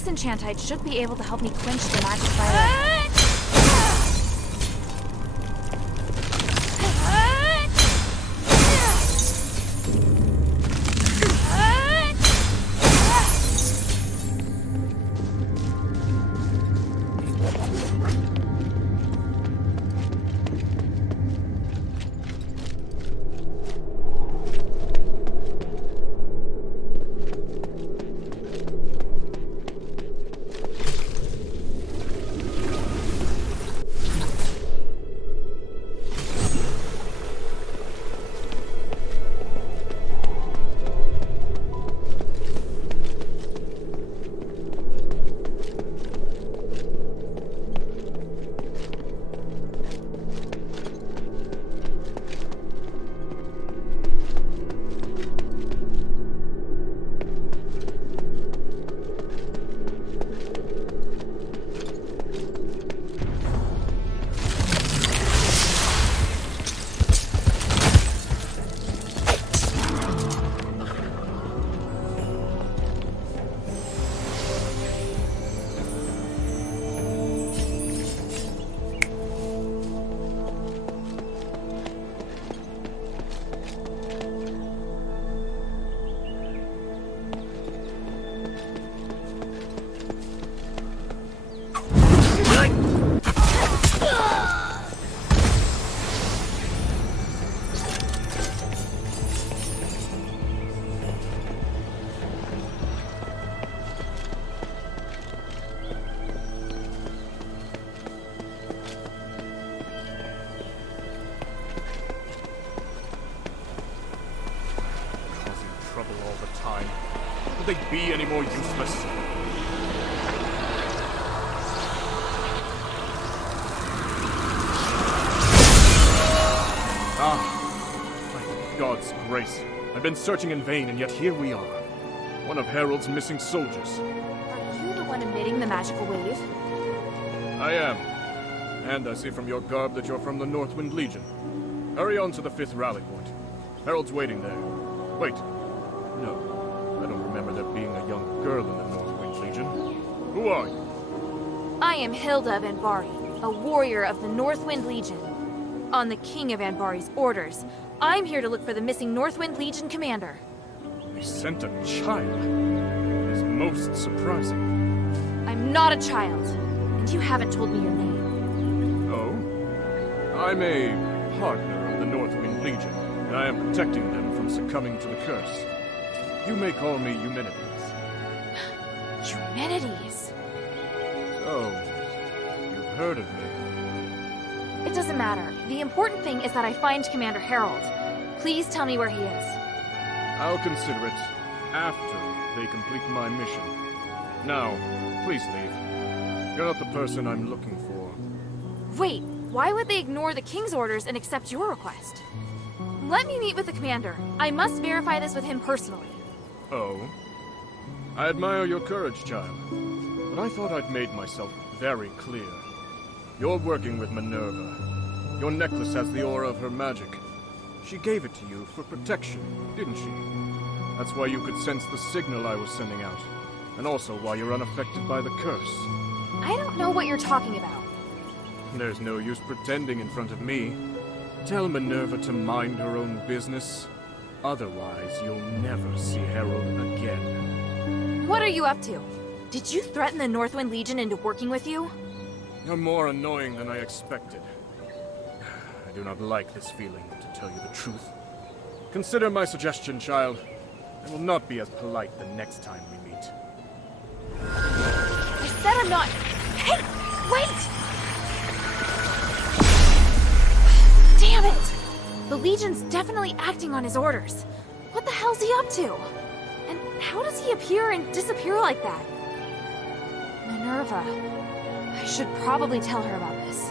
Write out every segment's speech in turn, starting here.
Ice Enchantite should be able to help me quench the magic fire. Could they be any more useless? By God's grace. I've been searching in vain, and yet here we are. One of Harold's missing soldiers. Are you the one emitting the magical wave? I am. And I see from your garb that you're from the Northwind Legion. Hurry on to the 5th rally point. Harold's waiting there. Wait. No. I don't remember there being a young girl in the Northwind Legion. Who are you? I am Hilda of Anbari, a warrior of the Northwind Legion. On the King of Anbari's orders, I'm here to look for the missing Northwind Legion commander. They sent a child? That is most surprising. I'm not a child, and you haven't told me your name. Oh? I'm a partner of the Northwind Legion, and I am protecting them from succumbing to the curse. You may call me Eumenides. Eumenides? So, you've heard of me. It doesn't matter. The important thing is that I find Commander Harold. Please tell me where he is. I'll consider it after they complete my mission. Now, please leave. You're not the person I'm looking for. Wait, why would they ignore the King's orders and accept your request? Let me meet with the commander. I must verify this with him personally. Oh? I admire your courage, child. But I thought I'd made myself very clear. You're working with Minerva. Your necklace has the aura of her magic. She gave it to you for protection, didn't she? That's why you could sense the signal I was sending out. And also why you're unaffected by the curse. I don't know what you're talking about. There's no use pretending in front of me. Tell Minerva to mind her own business. Otherwise, you'll never see Harold again. What are you up to? Did you threaten the Northwind Legion into working with you? You're more annoying than I expected. I do not like this feeling, to tell you the truth. Consider my suggestion, child. I will not be as polite the next time we meet. I said I'm not... Hey! Wait! Damn it! The Legion's definitely acting on his orders. What the hell's he up to? And how does he appear and disappear like that? Minerva. I should probably tell her about this.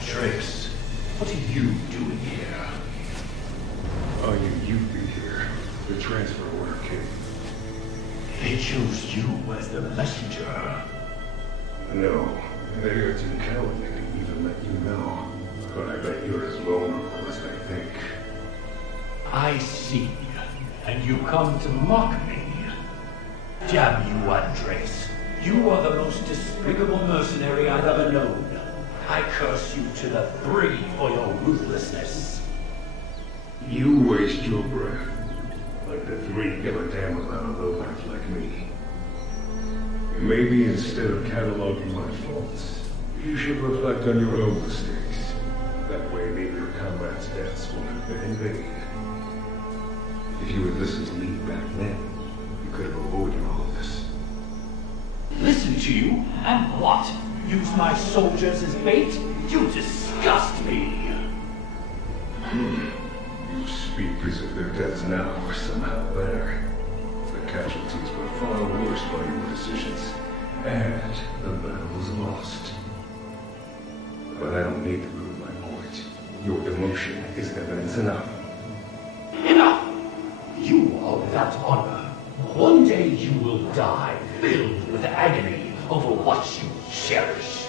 Asterigos, what are you doing here? I knew you'd be here. The transfer order came. They chose you as the messenger. No, they are too cowardly to even let you know. But I bet you're as vulnerable as they think. I see. And you come to mock me. Damn you, Andres. You are the most despicable mercenary I've ever known. I curse you to the three for your ruthlessness. You waste your breath. Like the three give a damn about a lowlife like me. Maybe instead of cataloging my faults, you should reflect on your own mistakes. That way maybe your comrades' deaths won't have been in vain. If you had listened to me back then, you could have avoided all of this. Listen to you? And what? Use my soldiers as bait? You disgust me! You speak as if their deaths now were somehow better. The casualties were far worse by your decisions, and the battle was lost. But I don't need to prove my point. Your demotion is evidence enough. Enough! You are without honor. One day you will die, filled with agony over what you cherish.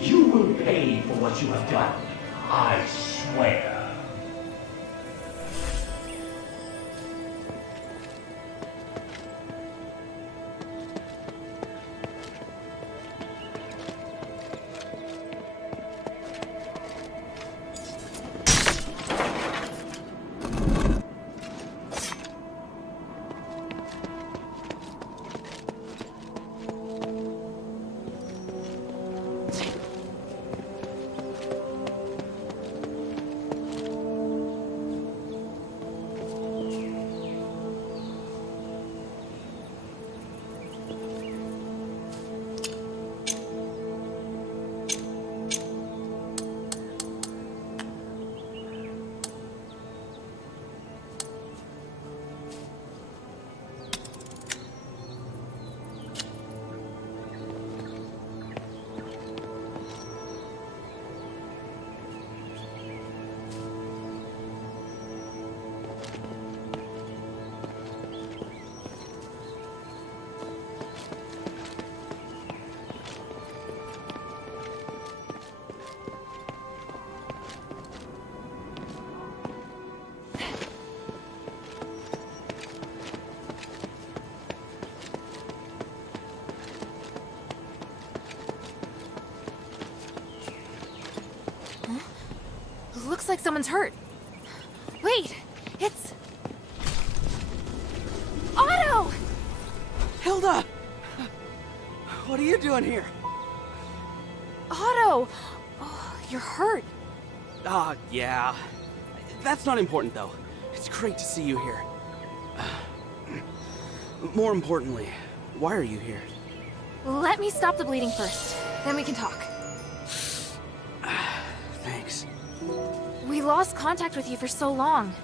You will pay for what you have done, I swear. Looks like someone's hurt. Wait, it's... Otto! Hilda! What are you doing here? Otto! Oh, you're hurt. Yeah. That's not important, though. It's great to see you here. More importantly, why are you here? Let me stop the bleeding first, then we can talk. Thanks. We lost contact with you for so long.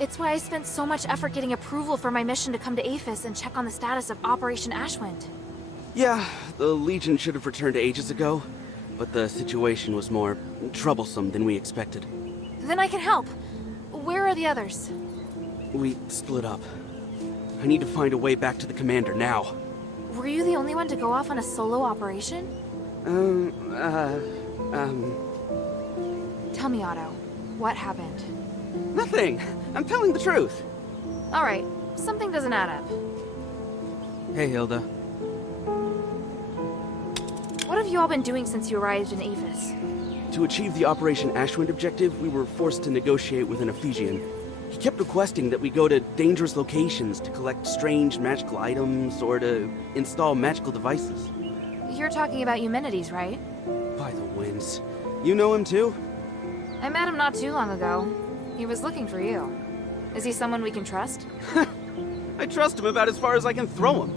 It's why I spent so much effort getting approval for my mission to come to Aphis and check on the status of Operation Ashwind. Yeah, the Legion should have returned ages ago, but the situation was more troublesome than we expected. Then I can help. Where are the others? We split up. I need to find a way back to the commander now. Were you the only one to go off on a solo operation? Tell me, Otto. What happened? Nothing! I'm telling the truth! Alright, something doesn't add up. Hey, Hilda. What have you all been doing since you arrived in Aphis? To achieve the Operation Ashwind objective, we were forced to negotiate with an Ephesian. He kept requesting that we go to dangerous locations to collect strange magical items or to install magical devices. You're talking about Eumenides, right? By the winds. You know him too? I met him not too long ago. He was looking for you. Is he someone we can trust? I trust him about as far as I can throw him.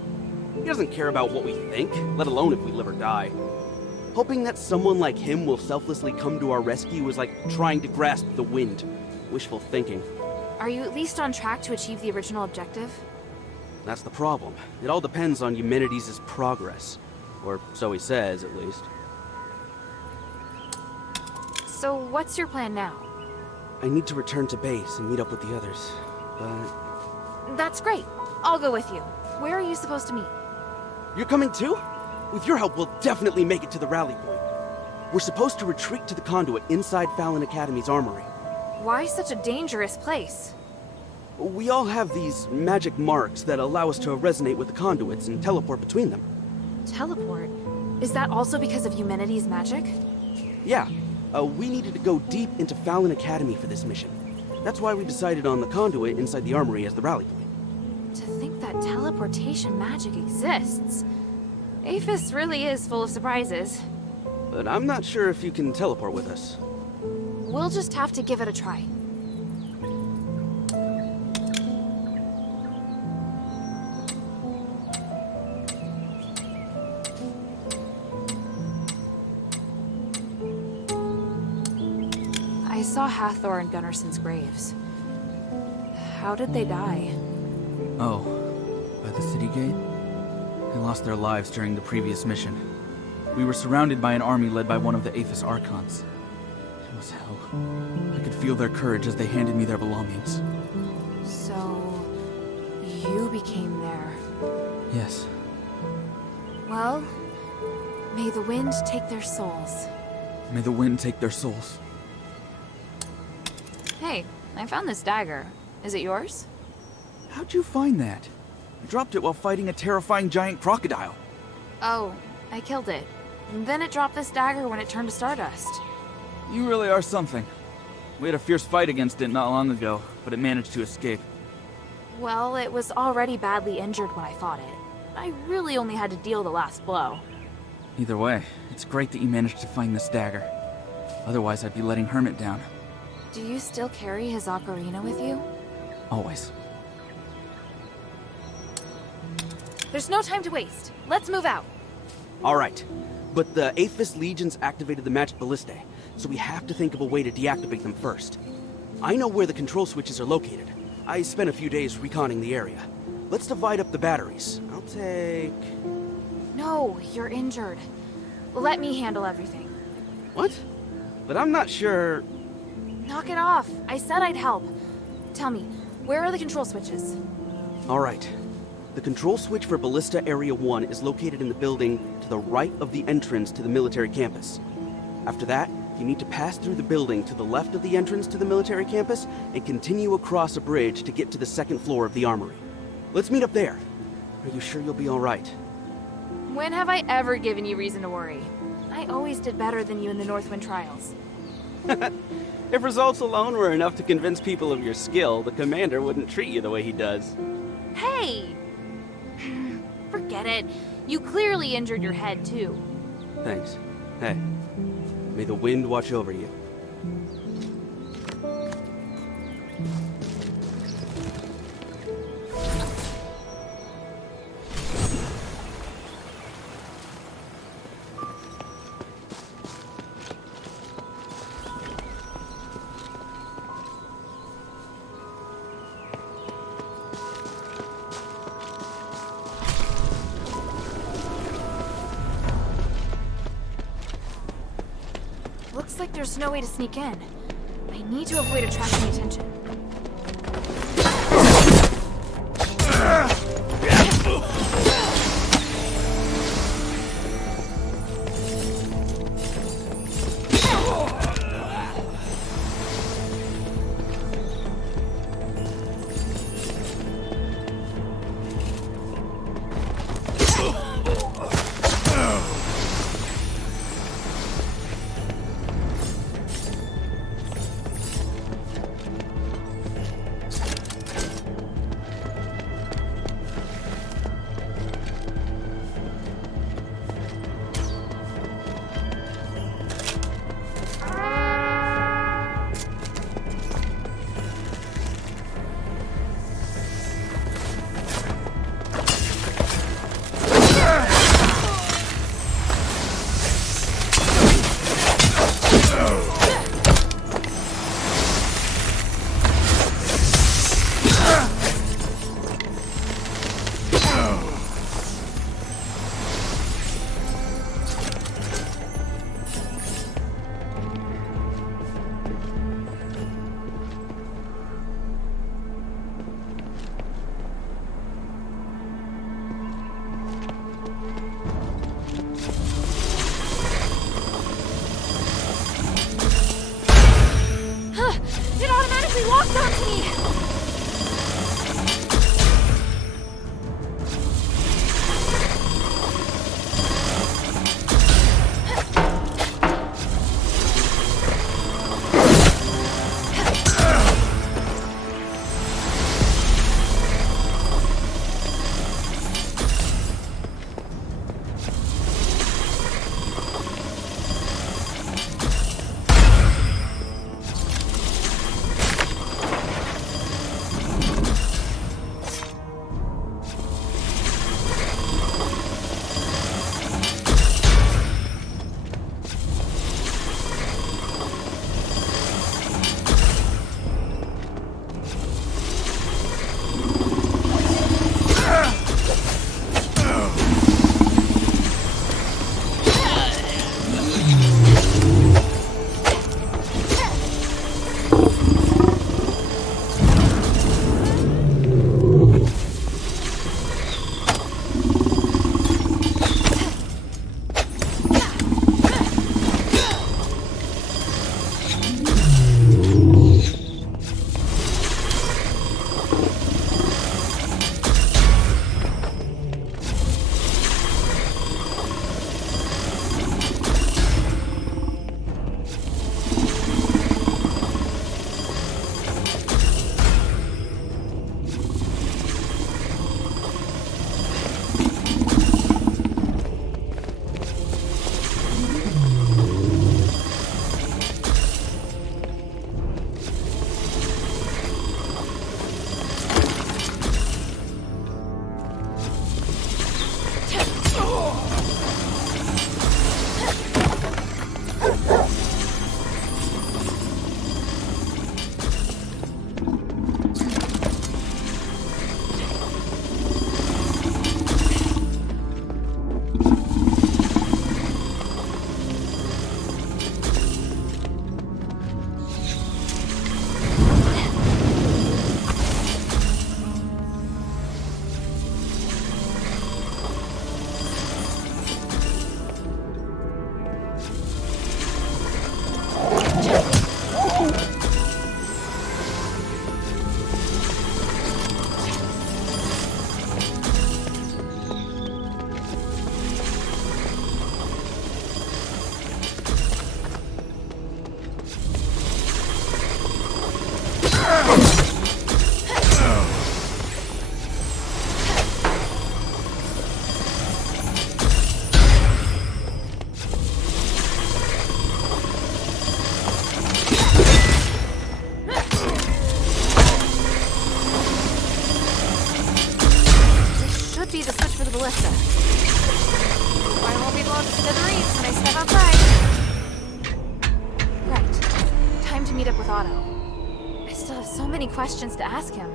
He doesn't care about what we think, let alone if we live or die. Hoping that someone like him will selflessly come to our rescue is like trying to grasp the wind. Wishful thinking. Are you at least on track to achieve the original objective? That's the problem. It all depends on Eumenides' progress. Or so he says, at least. So what's your plan now? I need to return to base and meet up with the others, but... That's great. I'll go with you. Where are you supposed to meet? You're coming too? With your help, we'll definitely make it to the rally point. We're supposed to retreat to the conduit inside Phalan Academy's armory. Why such a dangerous place? We all have these magic marks that allow us to resonate with the conduits and teleport between them. Teleport? Is that also because of Eumenides' magic? Yeah, we needed to go deep into Phalan Academy for this mission. That's why we decided on the conduit inside the armory as the rally point. To think that teleportation magic exists. Aphis really is full of surprises. But I'm not sure if you can teleport with us. We'll just have to give it a try. I saw Hathor and Gunnarson's graves. How did they die? Oh, by the city gate? They lost their lives during the previous mission. We were surrounded by an army led by one of the Aphis Archons. It was hell. I could feel their courage as they handed me their belongings. So... you became their... Yes. Well, may the wind take their souls. May the wind take their souls. Hey, I found this dagger. Is it yours? How'd you find that? I dropped it while fighting a terrifying giant crocodile. Oh, I killed it. And then it dropped this dagger when it turned to stardust. You really are something. We had a fierce fight against it not long ago, but it managed to escape. Well, it was already badly injured when I fought it. I really only had to deal the last blow. Either way, it's great that you managed to find this dagger. Otherwise, I'd be letting Hermit down. Do you still carry his ocarina with you? Always. There's no time to waste. Let's move out. Alright, but the Aphis legions activated the magic ballistae, so we have to think of a way to deactivate them first. I know where the control switches are located. I spent a few days reconning the area. Let's divide up the batteries. I'll take... No, you're injured. Let me handle everything. What? But I'm not sure... Knock it off. I said I'd help. Tell me, where are the control switches? Alright. The control switch for Ballista Area 1 is located in the building to the right of the entrance to the military campus. After that, you need to pass through the building to the left of the entrance to the military campus and continue across a bridge to get to the second floor of the armory. Let's meet up there. Are you sure you'll be alright? When have I ever given you reason to worry? I always did better than you in the Northwind trials. If results alone were enough to convince people of your skill, the commander wouldn't treat you the way he does. Hey! Forget it. You clearly injured your head, too. Thanks. Hey, may the wind watch over you. Looks like there's no way to sneak in. I need to avoid attracting attention. locked onto me! Questions to ask him.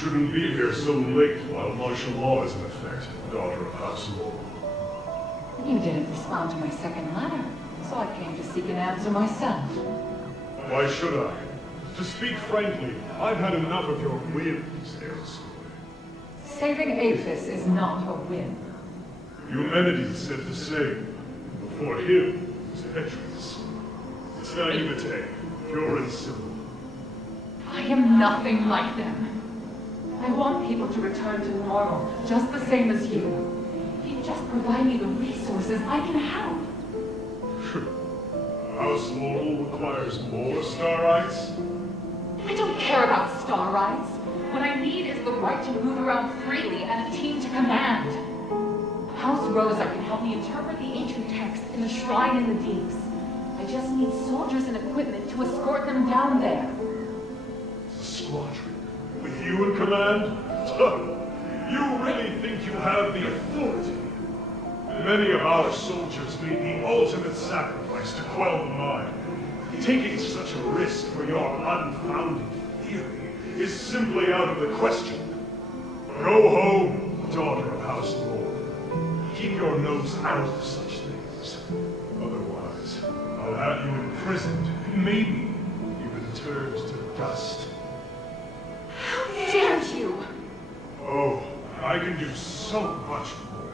Shouldn't be here so late while martial law is in effect, daughter of House Law. You didn't respond to my second letter, so I came to seek an answer myself. Why should I? To speak frankly, I've had enough of your whims, Aerosol. Saving Aphis is not a whim. Eumenides said the same. Before him, Petrus. It's naivete, pure and simple. I am nothing like them. I want people to return to normal, just the same as you. If you just provide me the resources, I can help. House Laurel requires more Starites? I don't care about star rights. What I need is the right to move around freely and a team to command. House Rosa can help me interpret the ancient text in the shrine in the deeps. I just need soldiers and equipment to escort them down there. Squadron? With you in command? You really think you have the authority? Many of our soldiers made the ultimate sacrifice to quell the mine. Taking such a risk for your unfounded theory is simply out of the question. Go home, daughter of House Lord. Keep your nose out of such things. Otherwise, I'll have you imprisoned, maybe even turned to dust. How dare you! Oh, I can do so much more.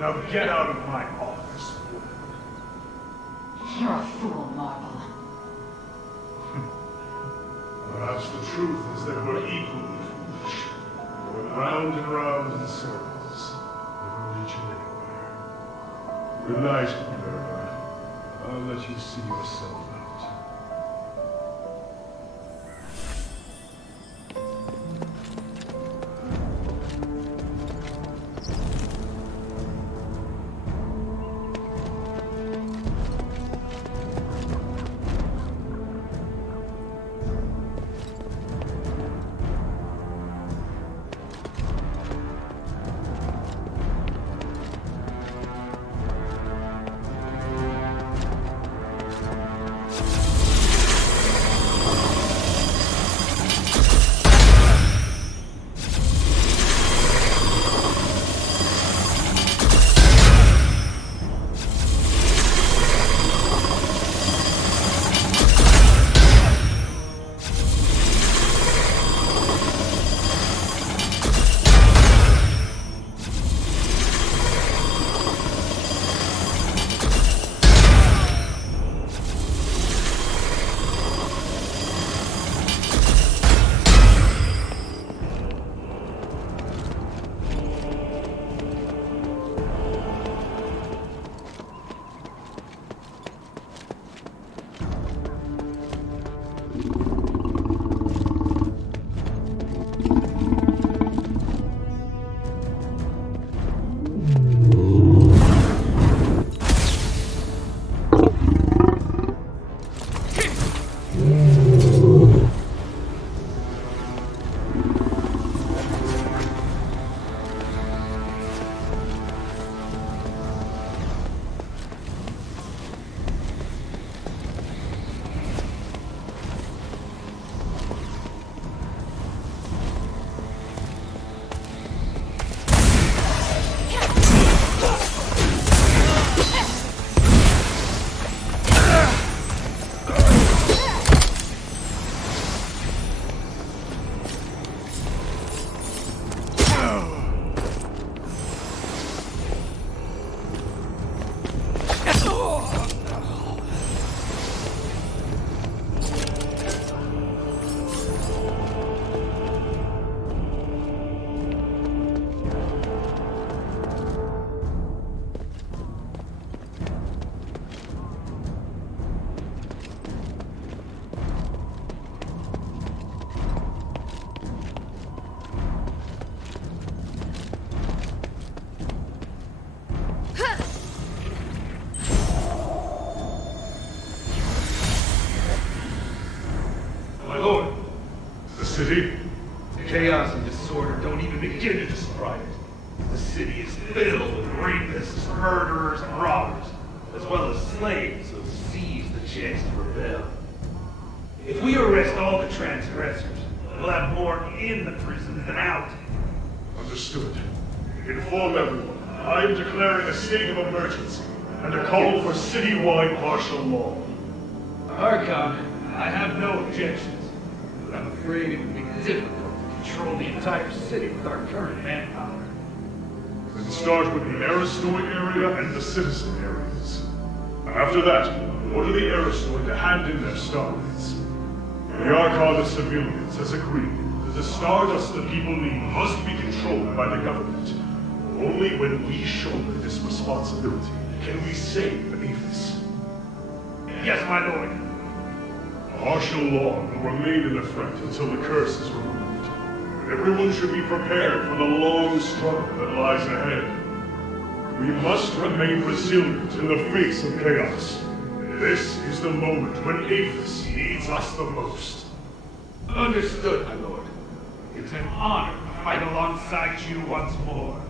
Now get out of my office. You're a fool, Marvel. Perhaps the truth is that we're equally foolish. Going round and round in circles, never reaching anywhere. Good night, Minerva. I'll let you see yourself out. City? Chaos and disorder don't even begin to describe it. The city is filled with rapists, murderers, and robbers, as well as slaves who seize the chance to rebel. If we arrest all the transgressors, we'll have more in the prisons than out. Understood. Inform everyone. I am declaring a state of emergency and a call for citywide martial law. Archon, I have no objections, but I'm afraid it would be difficult to control the entire city with our current manpower. Then start with the Aristoid area and the citizen areas. After that, order the Aerostoid to hand in their stars. The Archon of Civilians has agreed that the stardust the people need must be controlled by the government. Only when we shoulder this responsibility can we save Aethys. Yes, my lord. Martial law will remain in effect until the curse is removed. Everyone should be prepared for the long struggle that lies ahead. We must remain resilient in the face of chaos. This is the moment when Aethys needs us the most. Understood, my lord. It's an honor to fight alongside you once more.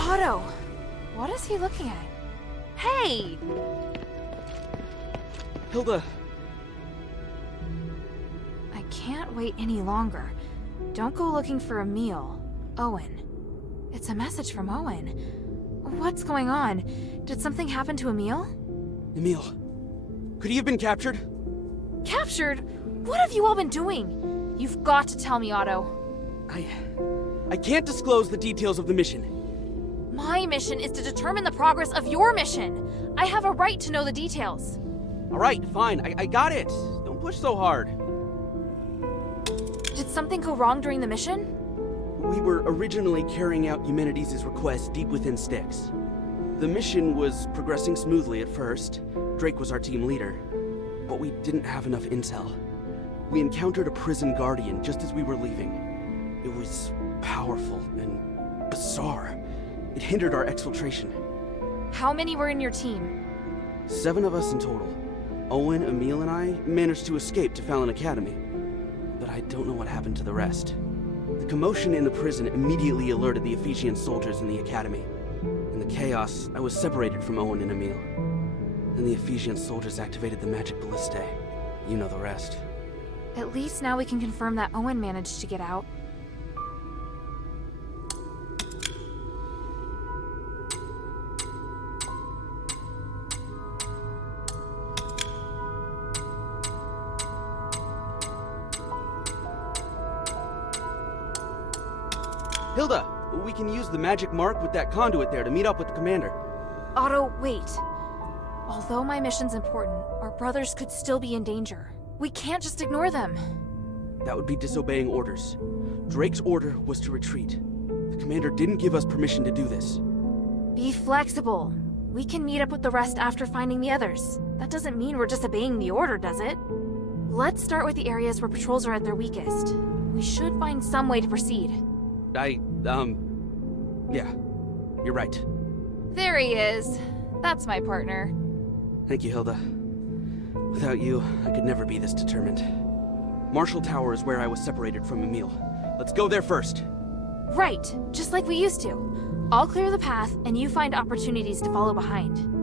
Otto! What is he looking at? Hey! Hilda, I can't wait any longer. Don't go looking for Emil. Owen. It's a message from Owen. What's going on? Did something happen to Emil? Emil, could he have been captured? Captured? What have you all been doing? You've got to tell me, Otto. I can't disclose the details of the mission. My mission is to determine the progress of your mission. I have a right to know the details. All right, fine. I got it. Don't push so hard. Did something go wrong during the mission? We were originally carrying out Eumenides' request deep within Styx. The mission was progressing smoothly at first. Drake was our team leader. But we didn't have enough intel. We encountered a prison guardian just as we were leaving. It was powerful and bizarre. It hindered our exfiltration. How many were in your team? 7 of us in total. Owen, Emil, and I managed to escape to Phalan Academy. But I don't know what happened to the rest. The commotion in the prison immediately alerted the Ephesian soldiers in the academy. In the chaos, I was separated from Owen and Emil. Then the Ephesian soldiers activated the magic ballistae. You know the rest. At least now we can confirm that Owen managed to get out. Hilda, we can use the magic mark with that conduit there to meet up with the commander. Otto, wait. Although my mission's important, our brothers could still be in danger. We can't just ignore them. That would be disobeying orders. Drake's order was to retreat. The commander didn't give us permission to do this. Be flexible. We can meet up with the rest after finding the others. That doesn't mean we're disobeying the order, does it? Let's start with the areas where patrols are at their weakest. We should find some way to proceed. Yeah, you're right. There he is. That's my partner. Thank you, Hilda. Without you, I could never be this determined. Marshall Tower is where I was separated from Emil. Let's go there first. Right, just like we used to. I'll clear the path, and you find opportunities to follow behind.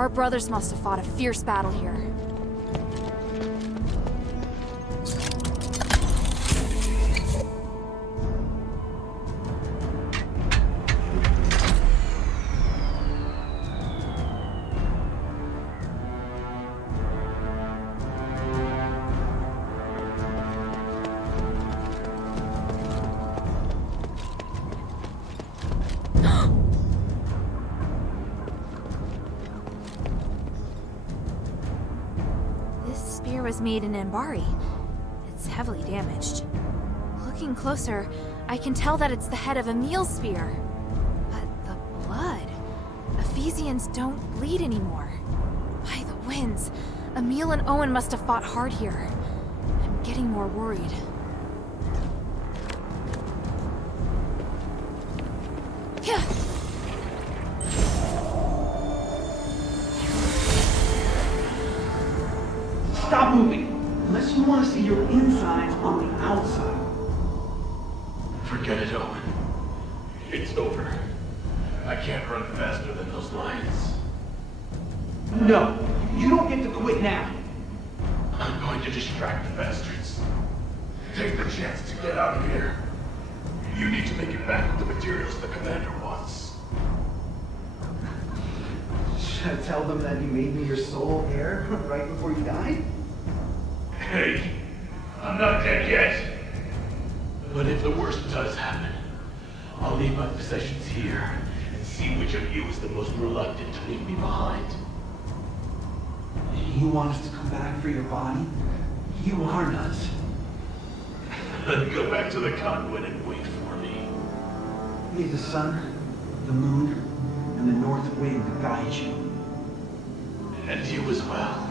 Our brothers must have fought a fierce battle here. Was made in Ambari. It's heavily damaged. Looking closer, I can tell that it's the head of Emil's spear. But the blood... Ephesians don't bleed anymore. By the winds, Emil and Owen must have fought hard here. I'm getting more worried. Yeah. Stop moving! Unless you want to see your insides on the outside. Forget it, Owen. It's over. I can't run faster than those lions. No, you don't get to quit now. I'm going to distract the bastards. Take the chance to get out of here. You need to make it back with the materials the commander wants. Should I tell them that you made me your sole heir right before you died? Hey, I'm not dead yet. But if the worst does happen, I'll leave my possessions here and see which of you is the most reluctant to leave me behind. You want us to come back for your body? You are nuts. Then go back to the conduit and wait for me. May the sun, the moon, and the north wind guide you. And you as well.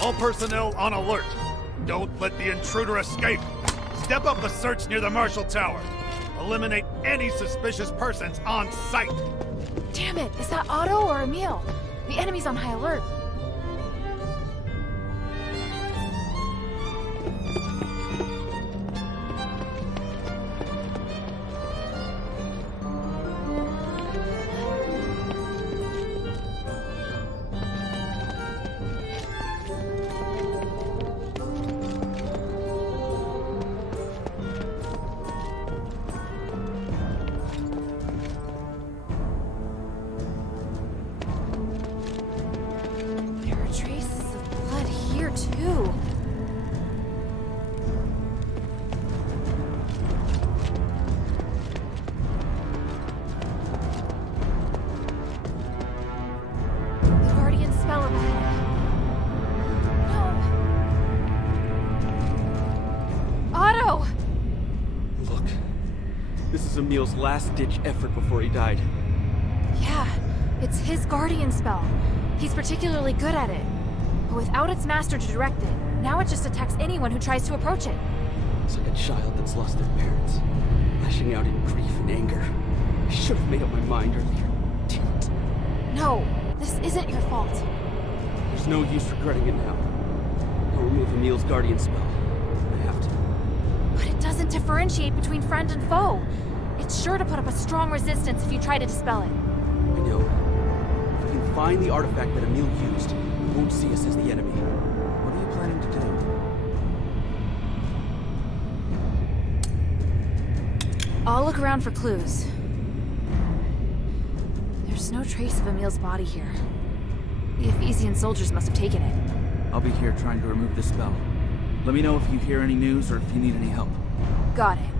All personnel on alert. Don't let the intruder escape. Step up a search near the Marshal Tower. Eliminate any suspicious persons on sight. Damn it, is that Otto or Emil? The enemy's on high alert. Emil's last-ditch effort before he died. Yeah, it's his guardian spell. He's particularly good at it. But without its master to direct it, now it just attacks anyone who tries to approach it. It's like a child that's lost their parents, lashing out in grief and anger. I should have made up my mind earlier. Damn it. No, this isn't your fault. There's no use regretting it now. I'll remove Emil's guardian spell. I have to. But it doesn't differentiate between friend and foe. It's sure to put up a strong resistance if you try to dispel it. I know. If we can find the artifact that Emil used, he won't see us as the enemy. What are you planning to do? I'll look around for clues. There's no trace of Emil's body here. The Ephesian soldiers must have taken it. I'll be here trying to remove the spell. Let me know if you hear any news or if you need any help. Got it.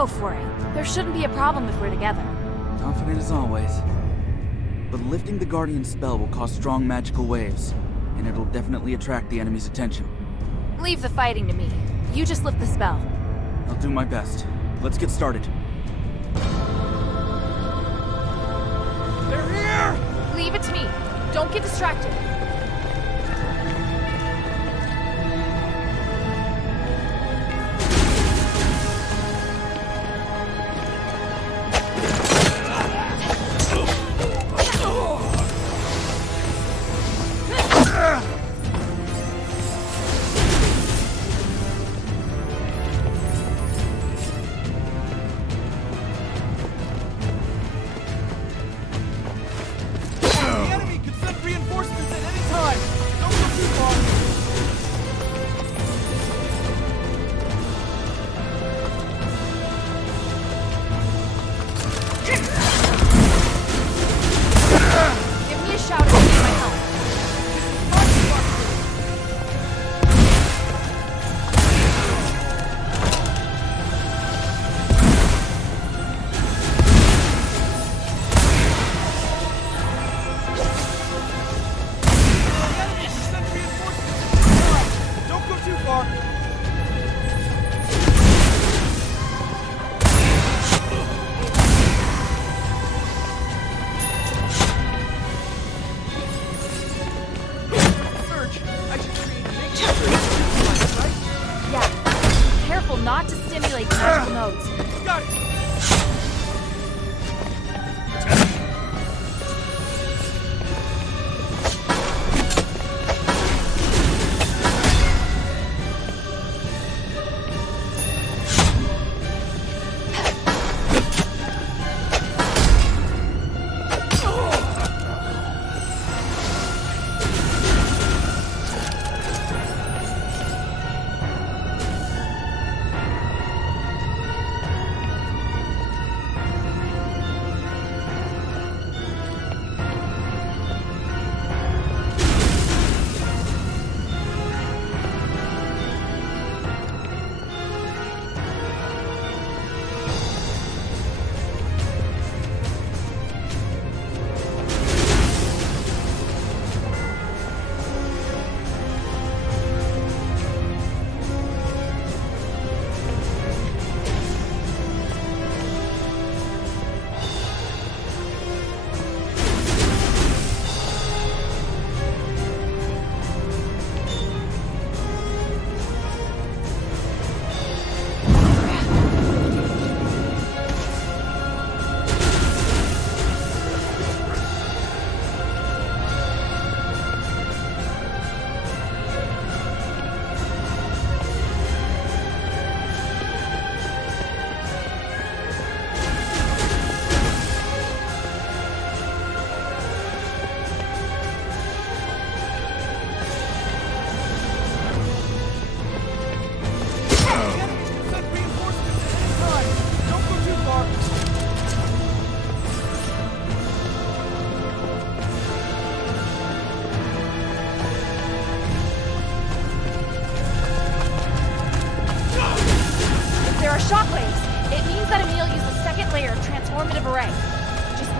go for it. There shouldn't be a problem if we're together. Confident as always. But lifting the Guardian spell will cause strong magical waves, and it'll definitely attract the enemy's attention. Leave the fighting to me. You just lift the spell. I'll do my best. Let's get started. They're here! Leave it to me. Don't get distracted. Not to stimulate the magical nodes. Got it!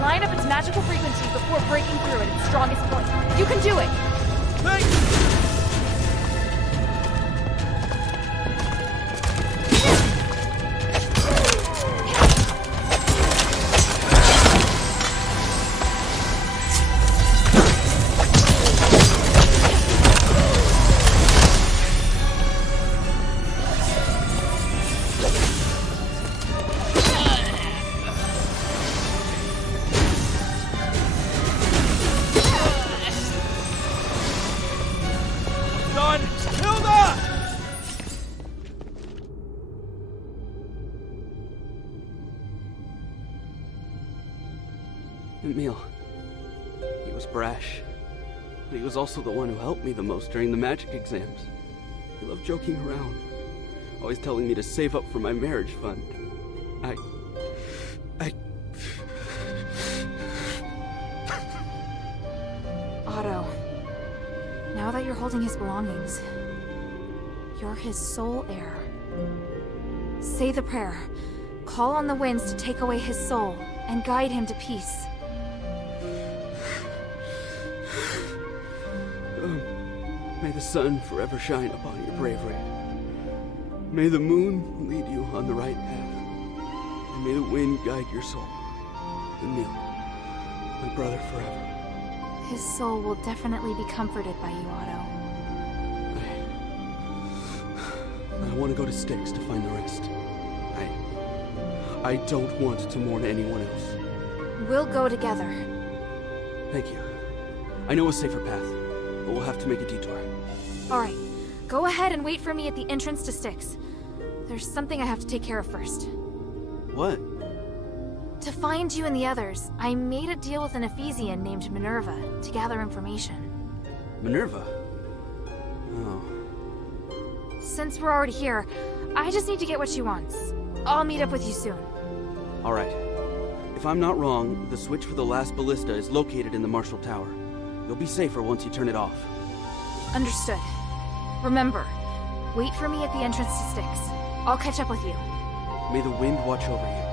Line up its magical frequency before breaking through at its strongest point. You can do it! Thanks! Emil. He was brash, but he was also the one who helped me the most during the magic exams. He loved joking around, always telling me to save up for my marriage fund. Otto, now that you're holding his belongings, you're his sole heir. Say the prayer. call on the winds to take away his soul and guide him to peace. May the sun forever shine upon your bravery. May the moon lead you on the right path. And may the wind guide your soul. And Neil, my brother forever. His soul will definitely be comforted by you, Otto. I want to go to Styx to find the rest. I don't want to mourn anyone else. We'll go together. Thank you. I know a safer path, but we'll have to make a detour. Alright, go ahead and wait for me at the entrance to Styx. There's something I have to take care of first. What? To find you and the others, I made a deal with an Ephesian named Minerva to gather information. Minerva? Oh. Since we're already here, I just need to get what she wants. I'll meet up with you soon. Alright. If I'm not wrong, the switch for the last ballista is located in the Marshall Tower. You'll be safer once you turn it off. Understood. Remember, wait for me at the entrance to Styx. I'll catch up with you. May the wind watch over you.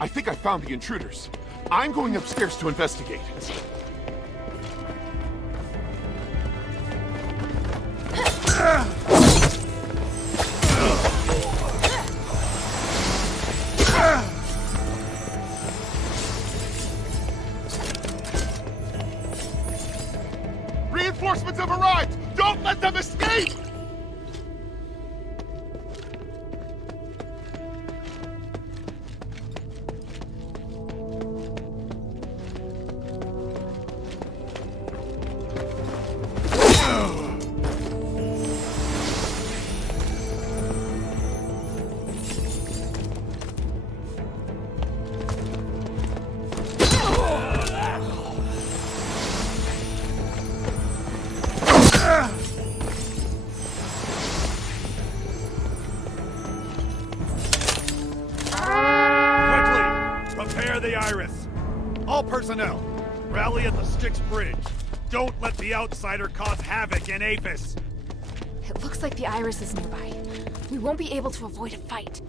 I think I found the intruders. I'm going upstairs to investigate. Reinforcements have arrived! Don't let them escape! Personnel, rally at the Styx Bridge. Don't let the outsider cause havoc in Apis. It looks like the Iris is nearby. We won't be able to avoid a fight.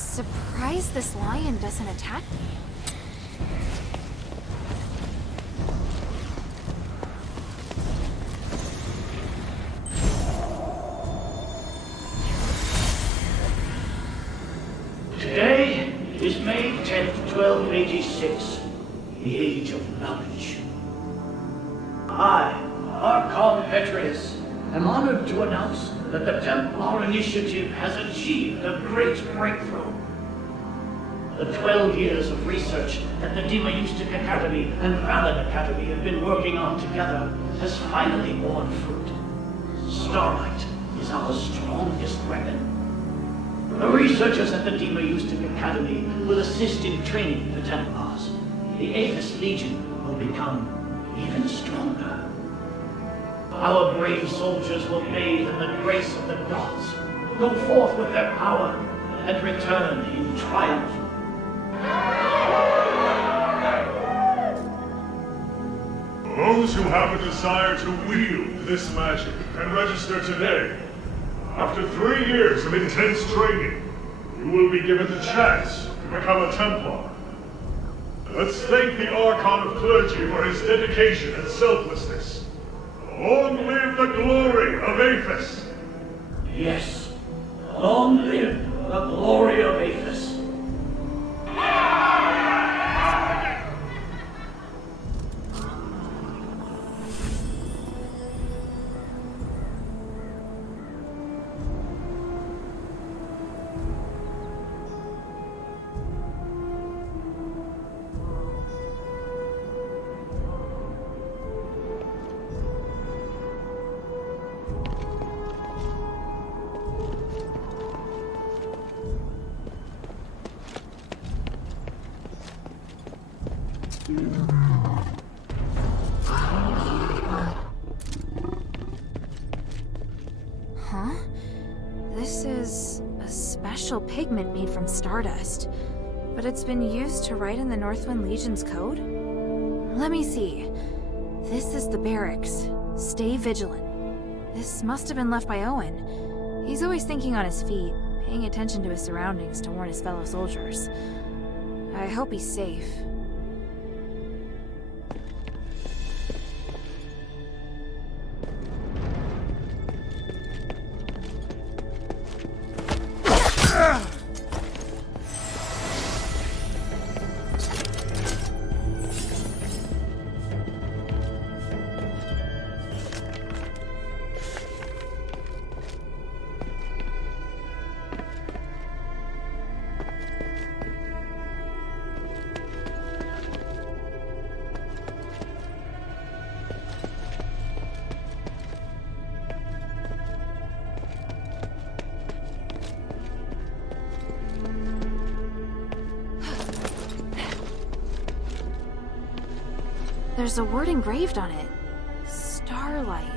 surprised this lion doesn't attack me. Today is May 10th, 1286, the Age of Knowledge. I, Archon Petrius, am honored to announce that the Templar Initiative has achieved a great breakthrough. The 12 years of research that the Demoeustic Academy and Phalan Academy have been working on together has finally borne fruit. Starlight is our strongest weapon. The researchers at the Demoeustic Academy will assist in training the Templars. The Aphis Legion will become even stronger. Our brave soldiers will bathe in the grace of the gods, go forth with their power, and return in triumph. Those who have a desire to wield this magic can register today. After 3 years of intense training, you will be given the chance to become a Templar. Let's thank the Archon of Clergy for his dedication and selflessness. Long live the glory of Aphis! Yes, long live the glory of Aphis. Huh? This is a special pigment made from stardust, but it's been used to write in the Northwind Legion's code? Let me see. This is the barracks. Stay vigilant. This must have been left by Owen. He's always thinking on his feet, paying attention to his surroundings to warn his fellow soldiers. I hope he's safe. There's a word engraved on it. Starlight.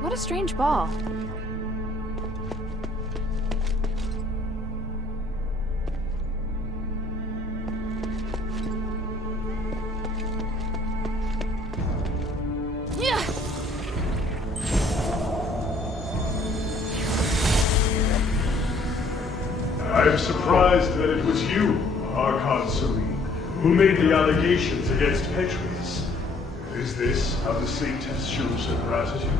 What a strange ball. Yeah. I am surprised that it was you, Archon Serene, who made the allegations against Petrius. Is this how the Satan's shows their gratitude?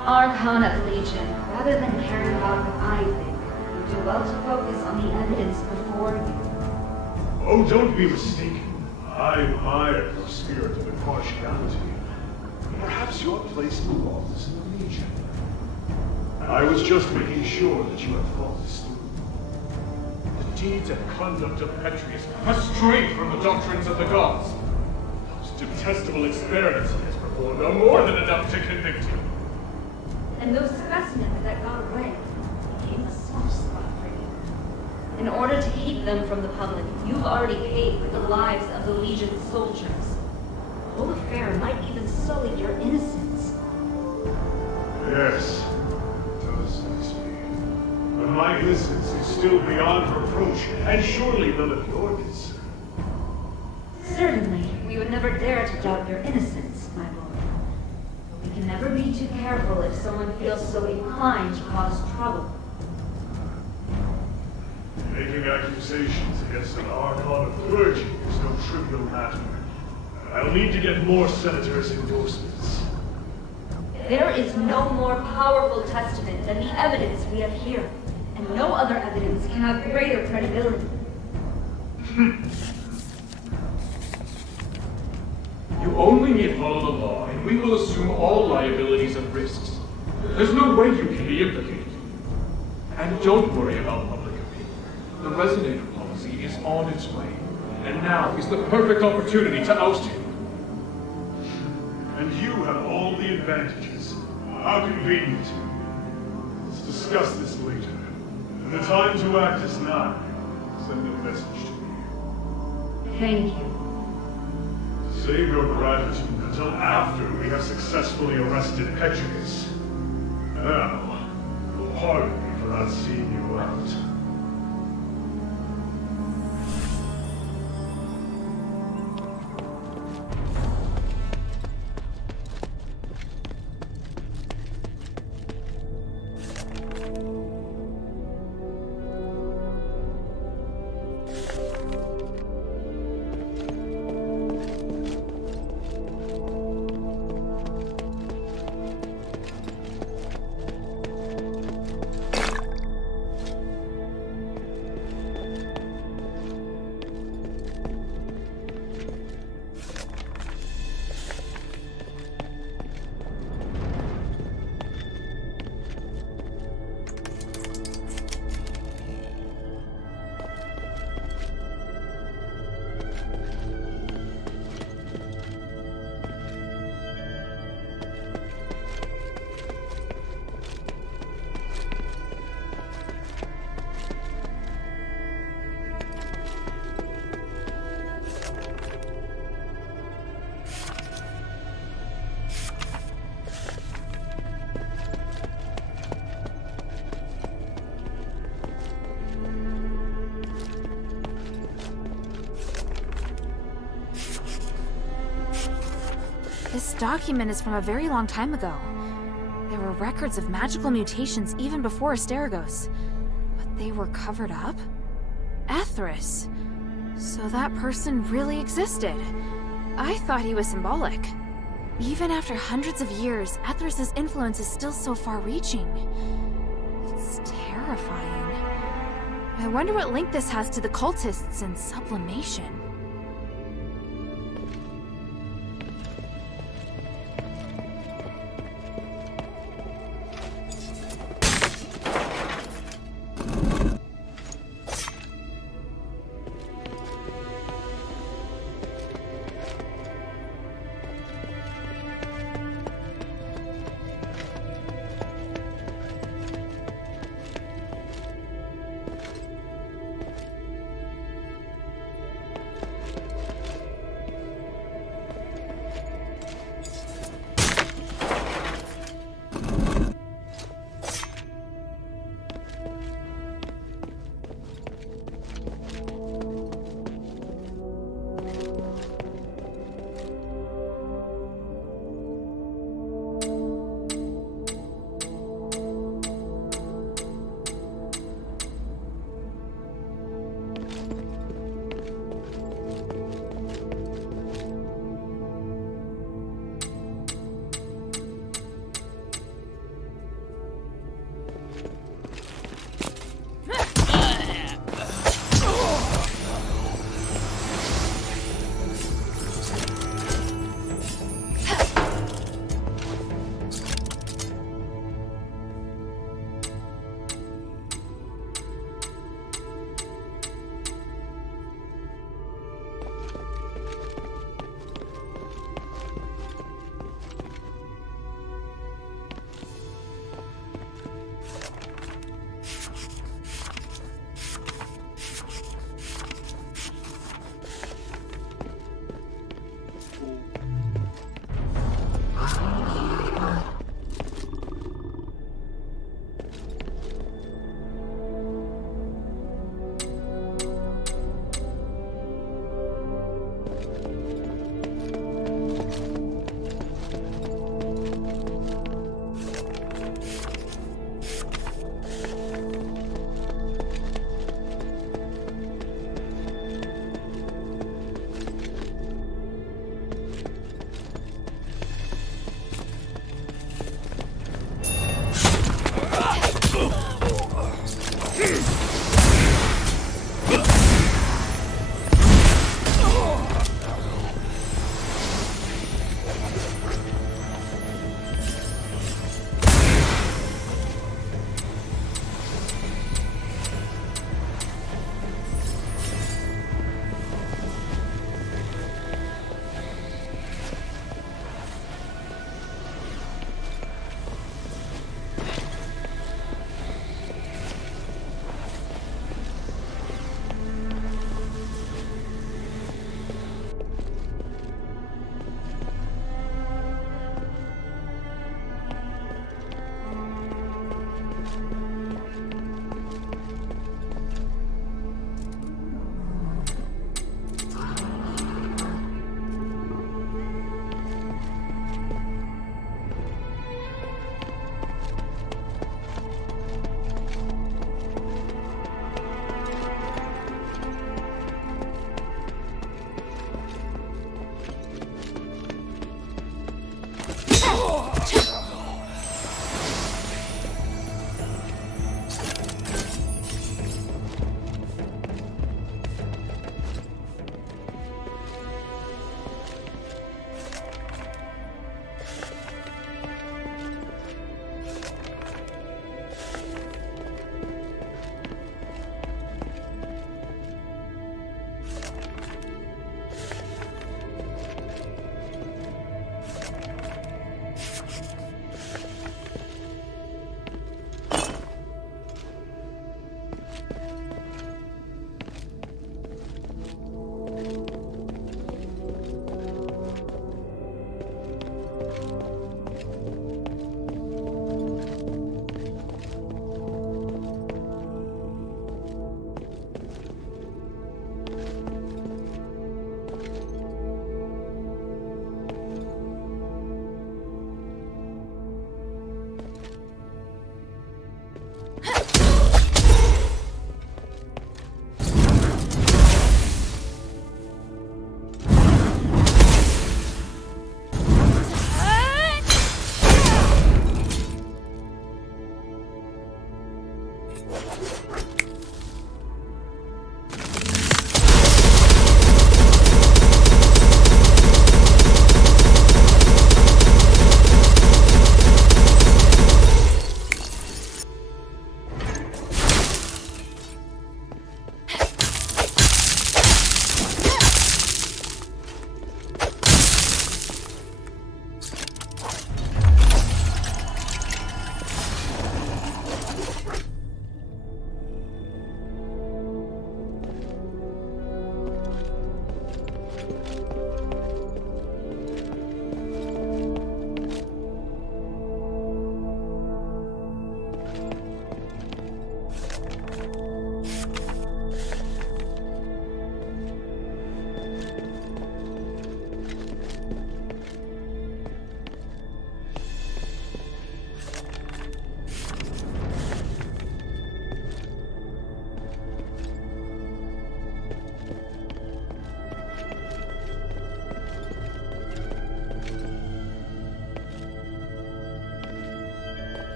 Archon of Legion, rather than caring about what I think, you do well to focus on the evidence before you. Oh, don't be mistaken. I admire your spirit of impartiality. Perhaps your place belongs in the Legion. I was just making sure that you had thought this through. The deeds and conduct of Petrius are straight from the doctrines of the gods. Those detestable experiments he has performed are more than enough to convict you. And those specimens that got away became a soft spot for you. In order to keep them from the public, you've already paid with the lives of the Legion's soldiers. The whole affair might even sully your innocence. Yes, it does vex me. But my innocence is still beyond reproach, and surely none of your concern. Certainly, we would never dare to doubt your innocence, my lord. But we can never be too careful if someone feels so inclined to cause trouble. Making accusations against an Archon of clergy is no trivial matter. I'll need to get more senators' endorsements. There is no more powerful testament than the evidence we have here, and no other evidence can have greater credibility. You only need follow the law, and we will assume all liabilities and risks. There's no way you can be implicated. And don't worry about public opinion. The resonator policy is on its way, and now is the perfect opportunity to oust him. And you have all the advantages. How convenient. Let's discuss this later. And the time to act is now. Send a message to me. Thank you. Save your gratitude until after we have successfully arrested Asterigos. Now, you'll pardon me for not seeing you out. This document is from a very long time ago. There were records of magical mutations even before Asterigos. But they were covered up? Atheris. So that person really existed. I thought he was symbolic. Even after hundreds of years, Atheris' influence is still so far-reaching. It's terrifying. I wonder what link this has to the cultists and sublimation.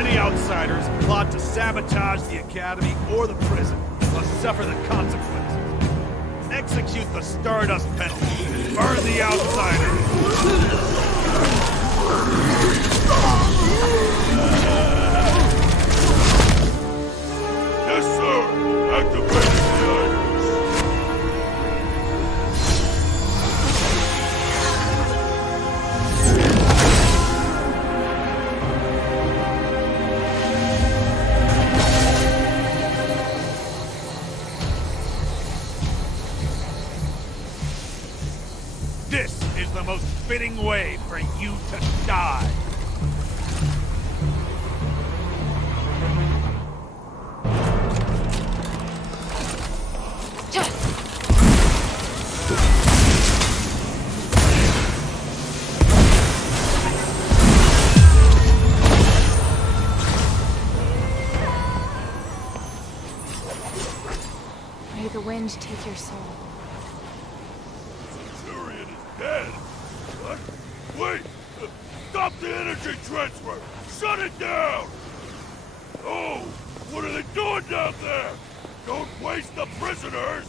Any outsiders who plot to sabotage the Academy or the prison must suffer the consequences. Execute the Stardust penalty and burn the outsiders! Yes, sir! Activating the iris! This is the most fitting way for you to die. May the wind take your soul. Centurion is dead. What? Wait! Stop the energy transfer! Shut it down! Oh! What are they doing down there? Don't waste the prisoners!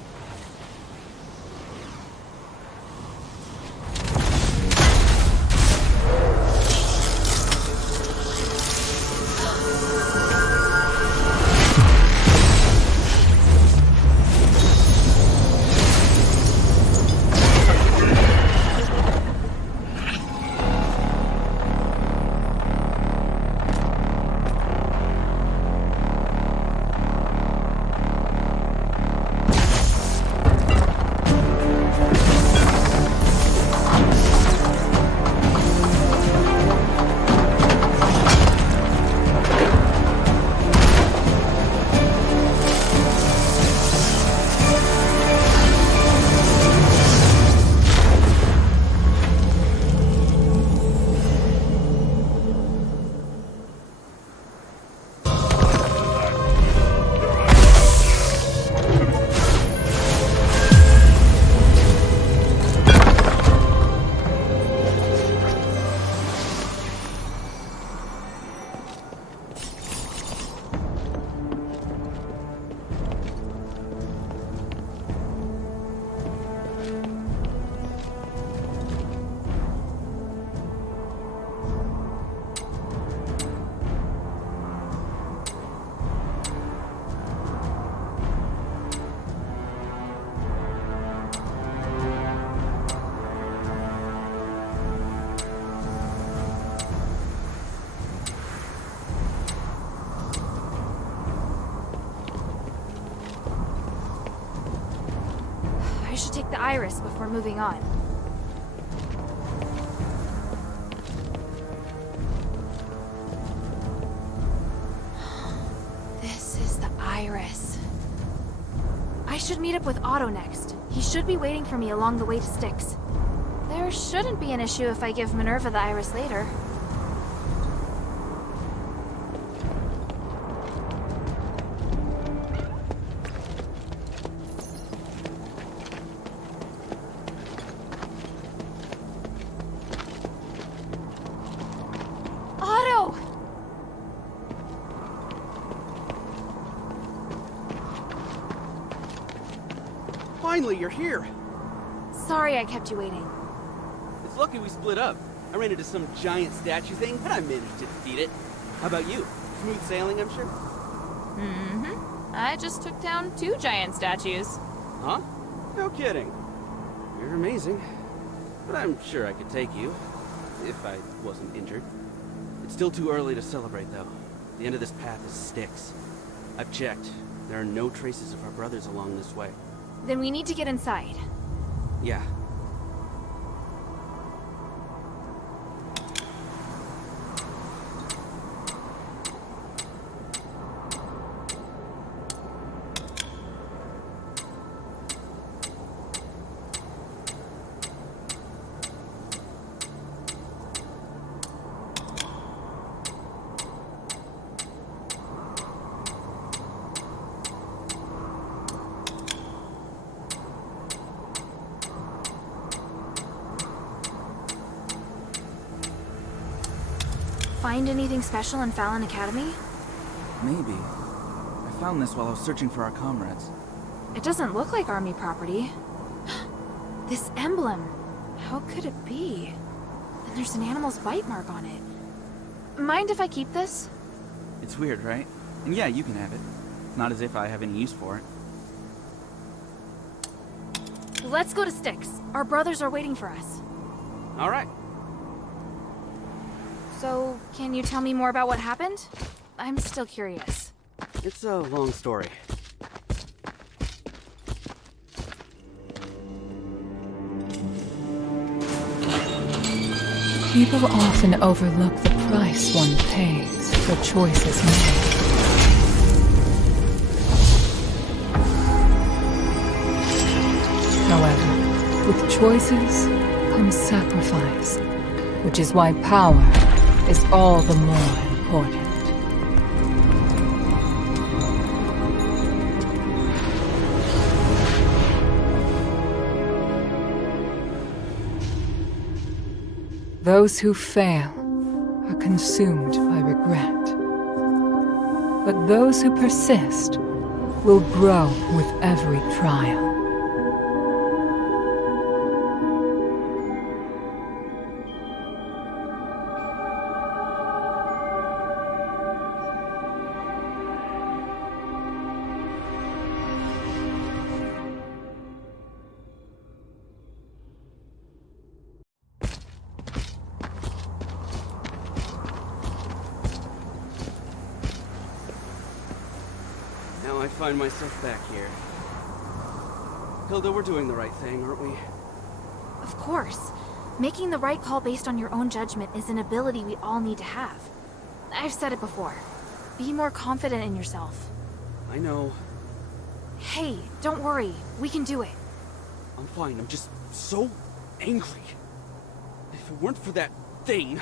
I should take the iris before moving on. This is the iris. I should meet up with Otto next. He should be waiting for me along the way to Styx. There shouldn't be an issue if I give Minerva the iris later. Otto! Finally, you're here. Sorry I kept you waiting. It's lucky we split up. I ran into some giant statue thing, but I managed to defeat it. How about you? Smooth sailing, I'm sure? Mm-hmm. I just took down 2 giant statues. Huh? No kidding. You're amazing. But I'm sure I could take you, if I wasn't injured. It's still too early to celebrate, though. The end of this path is Styx. I've checked. There are no traces of our brothers along this way. Then we need to get inside. Yeah. find anything special in Phalan Academy? Maybe. I found this while I was searching for our comrades. It doesn't look like army property. This emblem. How could it be? And there's an animal's bite mark on it. Mind if I keep this? It's weird, right? And yeah, you can have it. Not as if I have any use for it. Let's go to Styx. Our brothers are waiting for us. All right. So, can you tell me more about what happened? I'm still curious. It's a long story. People often overlook the price one pays for choices made. However, with choices comes sacrifice, which is why power is all the more important. Those who fail are consumed by regret. But those who persist will grow with every trial. I find myself back here. Hilda, we're doing the right thing, aren't we? Of course. Making the right call based on your own judgment is an ability we all need to have. I've said it before. Be more confident in yourself. I know. Hey, don't worry. We can do it. I'm fine. I'm just so angry. If it weren't for that thing,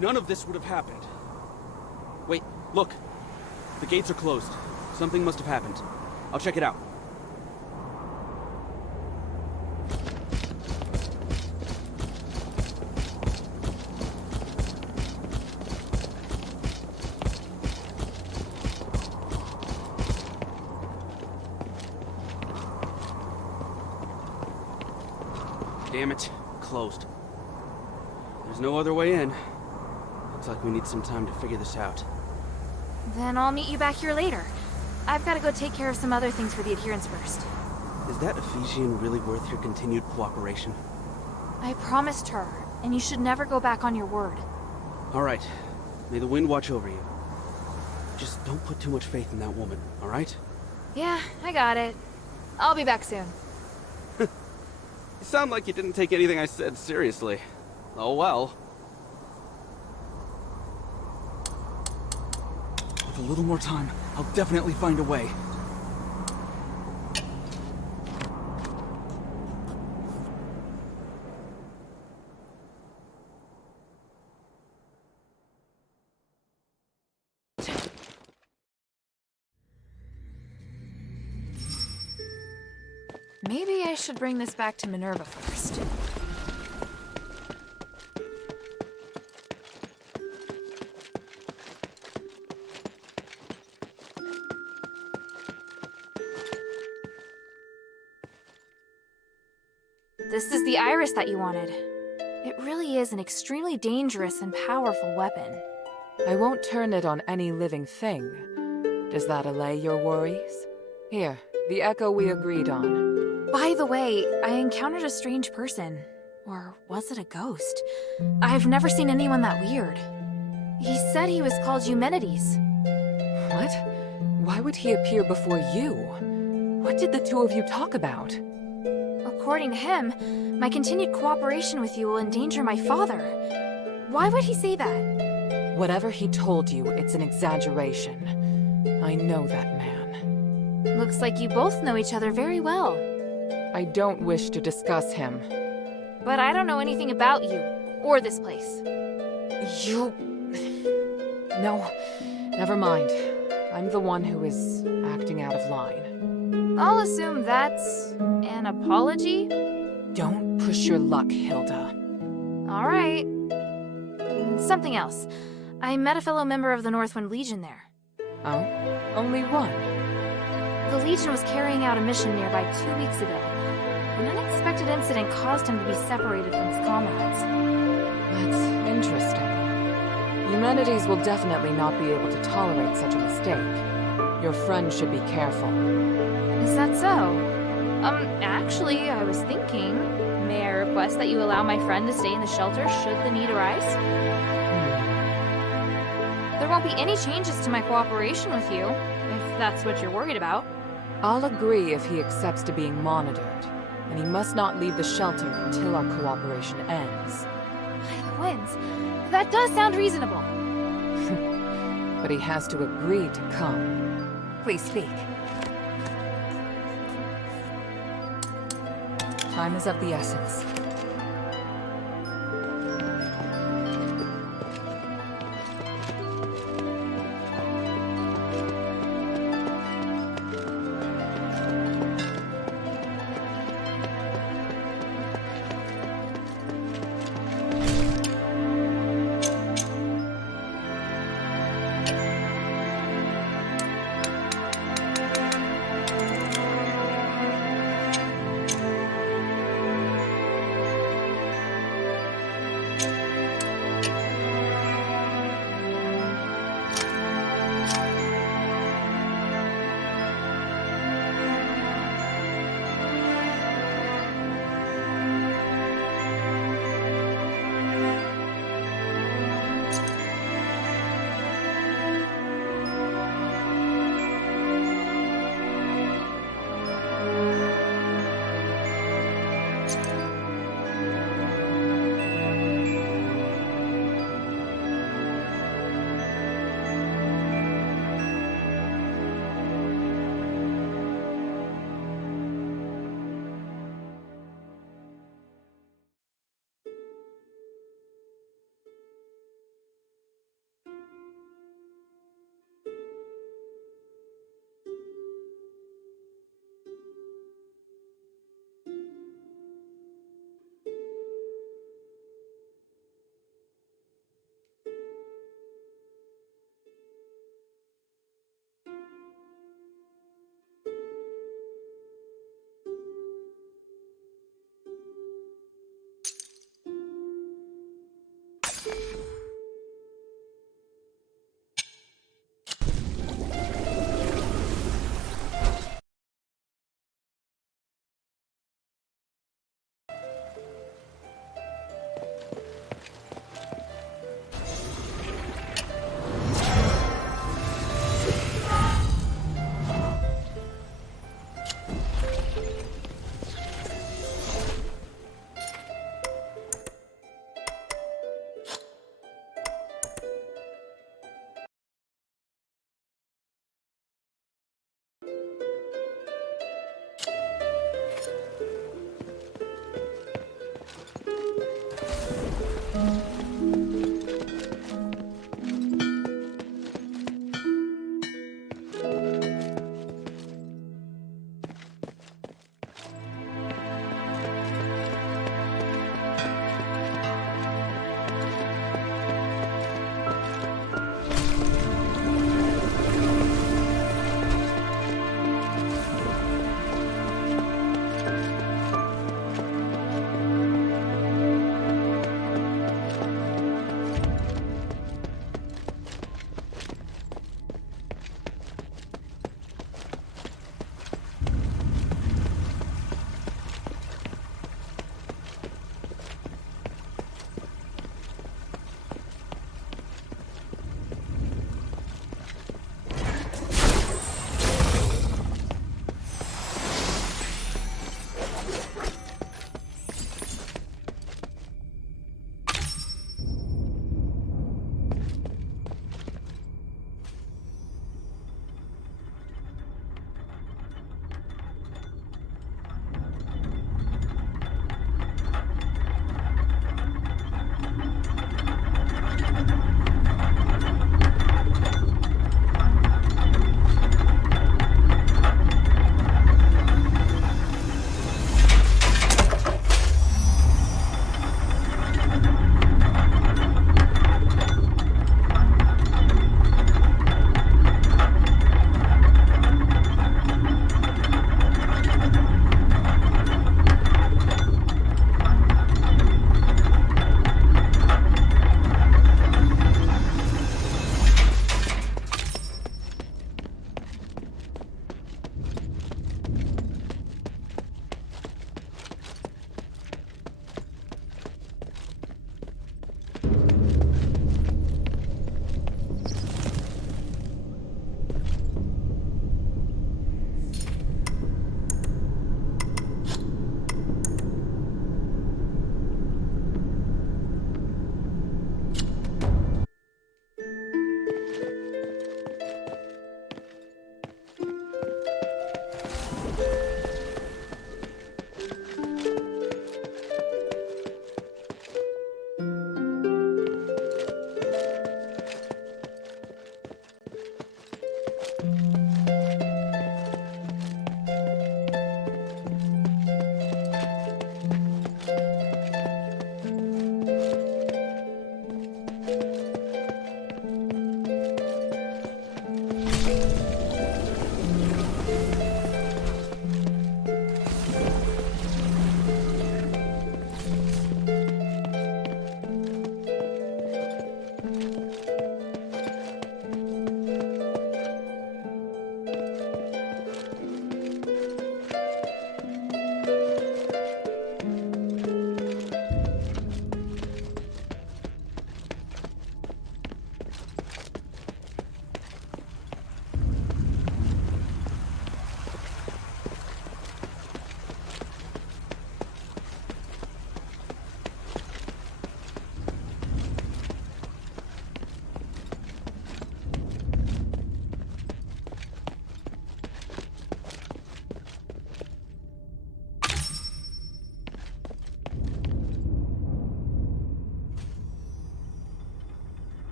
none of this would have happened. Wait, look. The gates are closed. Something must have happened. I'll check it out. Damn it. Closed. There's no other way in. Looks like we need some time to figure this out. Then I'll meet you back here later. I've got to go take care of some other things for the adherents first. Is that Ephesian really worth your continued cooperation? I promised her, and you should never go back on your word. All right. May the wind watch over you. Just don't put too much faith in that woman, all right? Yeah, I got it. I'll be back soon. You sound like you didn't take anything I said seriously. Oh well. With a little more time, I'll definitely find a way. Maybe I should bring this back to Minerva first. This is the iris that you wanted. It really is an extremely dangerous and powerful weapon. I won't turn it on any living thing. Does that allay your worries? Here, the echo we agreed on. By the way, I encountered a strange person. Or was it a ghost? I've never seen anyone that weird. He said he was called Eumenides. What? Why would he appear before you? What did the two of you talk about? According to him, my continued cooperation with you will endanger my father. Why would he say that? Whatever he told you, it's an exaggeration. I know that man. Looks like you both know each other very well. I don't wish to discuss him. But I don't know anything about you, or this place. You... No, never mind. I'm the one who is acting out of line. I'll assume that's an apology? Don't push your luck, Hilda. All right. Something else. I met a fellow member of the Northwind Legion there. Oh? Only one? The Legion was carrying out a mission nearby 2 weeks ago. An unexpected incident caused him to be separated from his comrades. That's interesting. Humanities will definitely not be able to tolerate such a mistake. Your friend should be careful. Is that so? Actually, I was thinking, may I request that you allow my friend to stay in the shelter should the need arise? There won't be any changes to my cooperation with you, if that's what you're worried about. I'll agree if he accepts to being monitored, and he must not leave the shelter until our cooperation ends. By the winds, that does sound reasonable. But he has to agree to come. Please speak. Time is of the essence.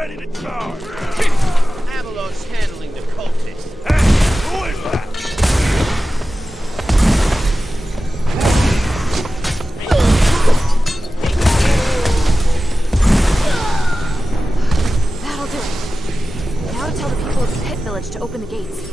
ready to charge! Avalon's handling the cultists. Hey, who is that? That'll do it. Now to tell the people of the Pit Village to open the gates.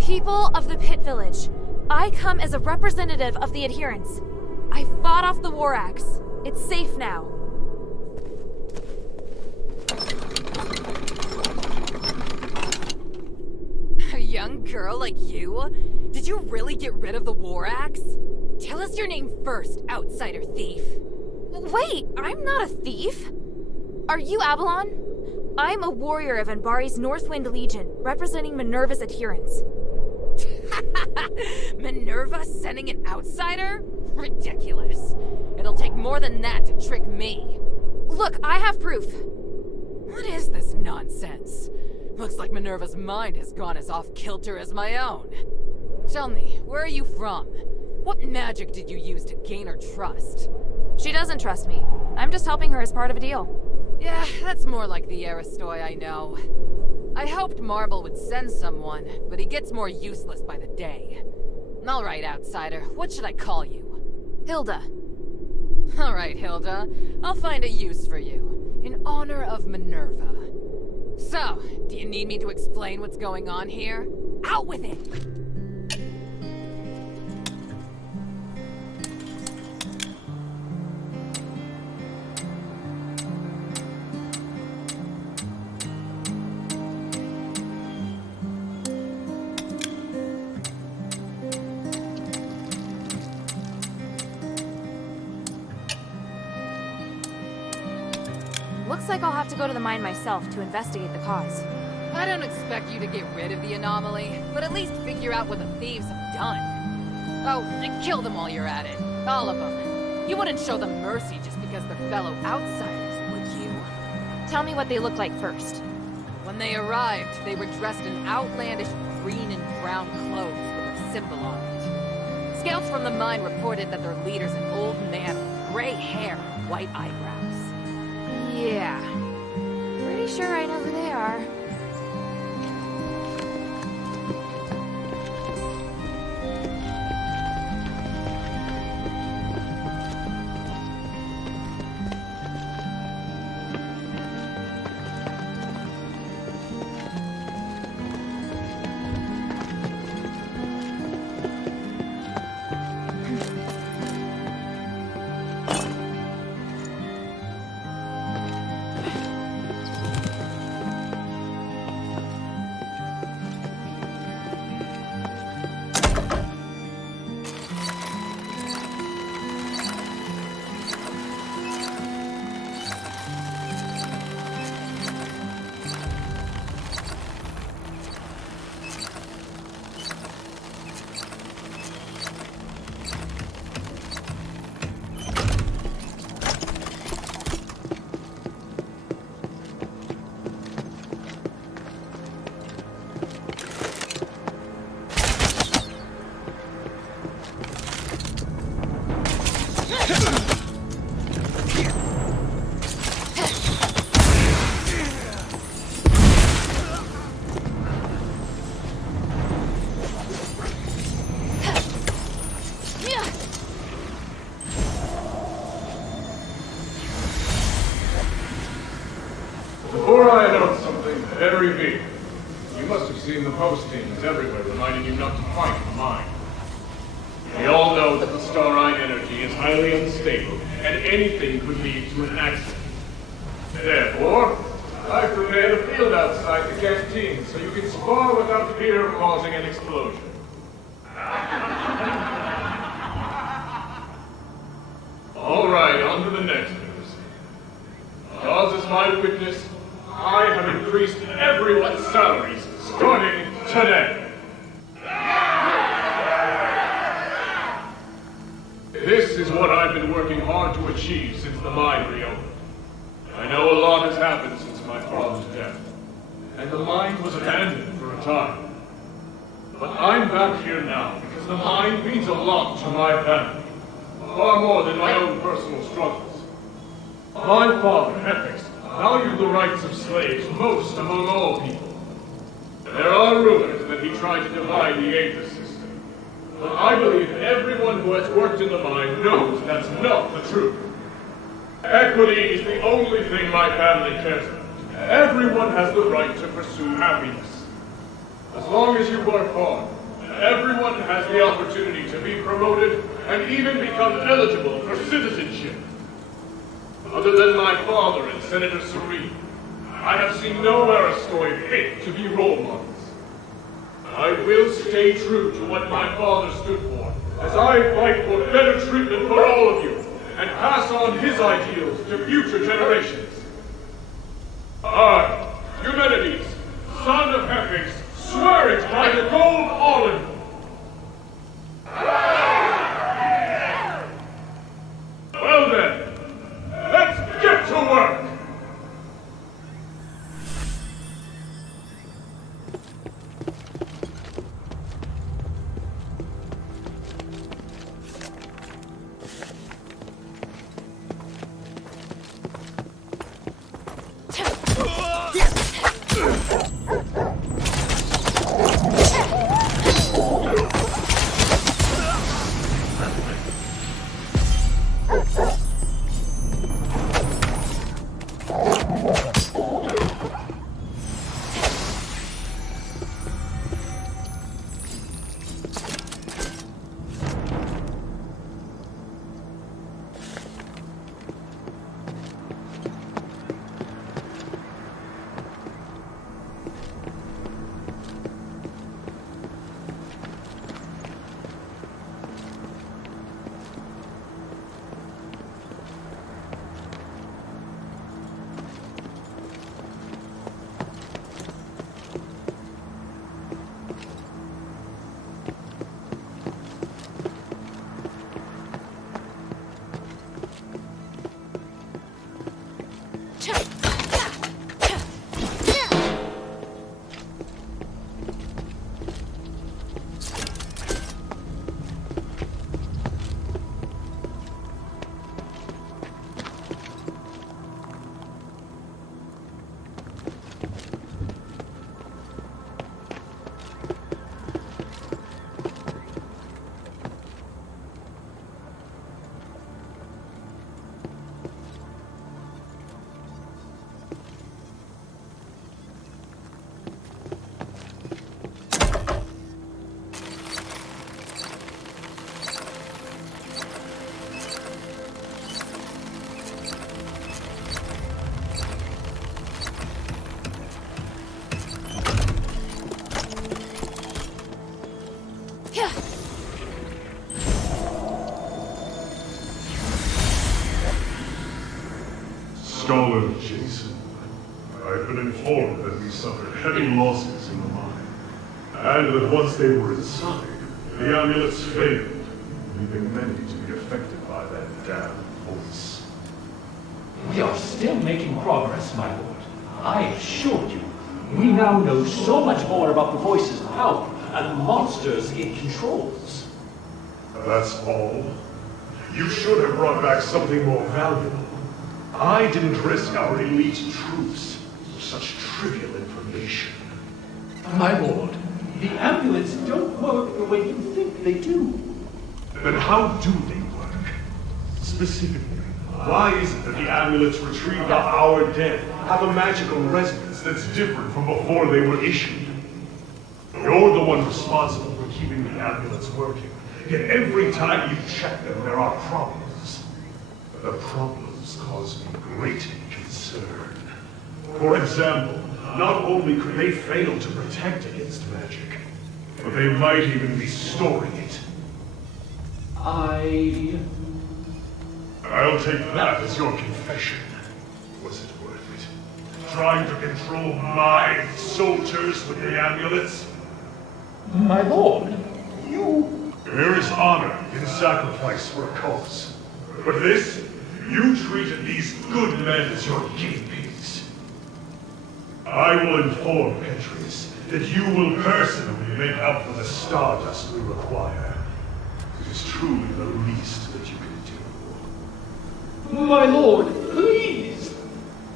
People of the Pit Village, I come as a representative of the adherents. I fought off the War Axe. It's safe now. A young girl like you? Did you really get rid of the War Axe? Tell us your name first, outsider thief. Wait, I'm not a thief. Are you Avalon? I'm a warrior of Anbari's Northwind Legion, representing Minerva's adherents. Minerva sending an outsider? Ridiculous. It'll take more than that to trick me. Look, I have proof. What is this nonsense? Looks like Minerva's mind has gone as off-kilter as my own. Tell me, where are you from? What magic did you use to gain her trust? She doesn't trust me. I'm just helping her as part of a deal. Yeah, that's more like the Aristoi I know. I hoped Marble would send someone, but he gets more useless by the day. Alright, outsider, what should I call you? Hilda. Alright, Hilda. I'll find a use for you, in honor of Minerva. So, do you need me to explain what's going on here? Out with it! Looks like I'll have to go to the mine myself to investigate the cause. I don't expect you to get rid of the anomaly, but at least figure out what the thieves have done. Oh, and kill them while you're at it. All of them. You wouldn't show them mercy just because they're fellow outsiders, would you? Tell me what they look like first. When they arrived, they were dressed in outlandish green and brown clothes with a symbol on it. Scouts from the mine reported that their leader's an old man with gray hair and white eyebrows. Yeah. Pretty sure I know who they are. Before I announce something very big, you must have seen the postings everywhere reminding you not to fight the mine. We all know that the Starite energy is highly unstable, and anything could lead to an accident. Therefore, I've prepared a field outside the canteen so you can spar without fear of causing an explosion. All right, on to the next news. Because as my witness, I have increased everyone's salaries starting today. This is what I've been working hard to achieve since the mine reopened. I know a lot has happened since my father's death, and the mine was abandoned for a time. But I'm back here now because the mine means a lot to my family, far more than my own personal struggles. My father, Epix, valued the rights of slaves most among all people. There are rumors that he tried to divide the Aethys system, but I believe everyone who has worked in the mine knows that's not the truth. Equity is the only thing my family cares about. Everyone has the right to pursue happiness. As long as you work hard, everyone has the opportunity to be promoted and even become eligible for citizenship. Other than my father and Senator Serene, I have seen no Aristoid fit to be role models. I will stay true to what my father stood for, as I fight for better treatment for all of you, and pass on his ideals to future generations. I, Eumenides, son of Hephaestus, swear it by the gold olive. Well then, let's get to work! Lord Jason, I've been informed that we suffered heavy losses in the mine, and that once they were inside, the amulets failed, leaving many to be affected by that damn voice. We are still making progress, my lord. I assure you, we now know so much more about the voice's power and monsters it controls. That's all? You should have brought back something more valuable. I didn't risk our elite troops for such trivial information. My lord, the amulets don't work the way you think they do. Then how do they work? Specifically, why is it that the amulets retrieved by our dead have a magical resonance that's different from before they were issued? You're the one responsible for keeping the amulets working, yet every time you check them, there are problems. The problems cause me great concern. For example, not only could they fail to protect against magic, but they might even be storing it. I'll take that as your confession. Was it worth it? Trying to control my soldiers with the amulets? My lord, There is honor in sacrifice for a cause. But this, you treated these good men as your guinea pigs. I will inform Petrius that you will personally make up for the stardust we require. It is truly the least that you can do. my lord, please!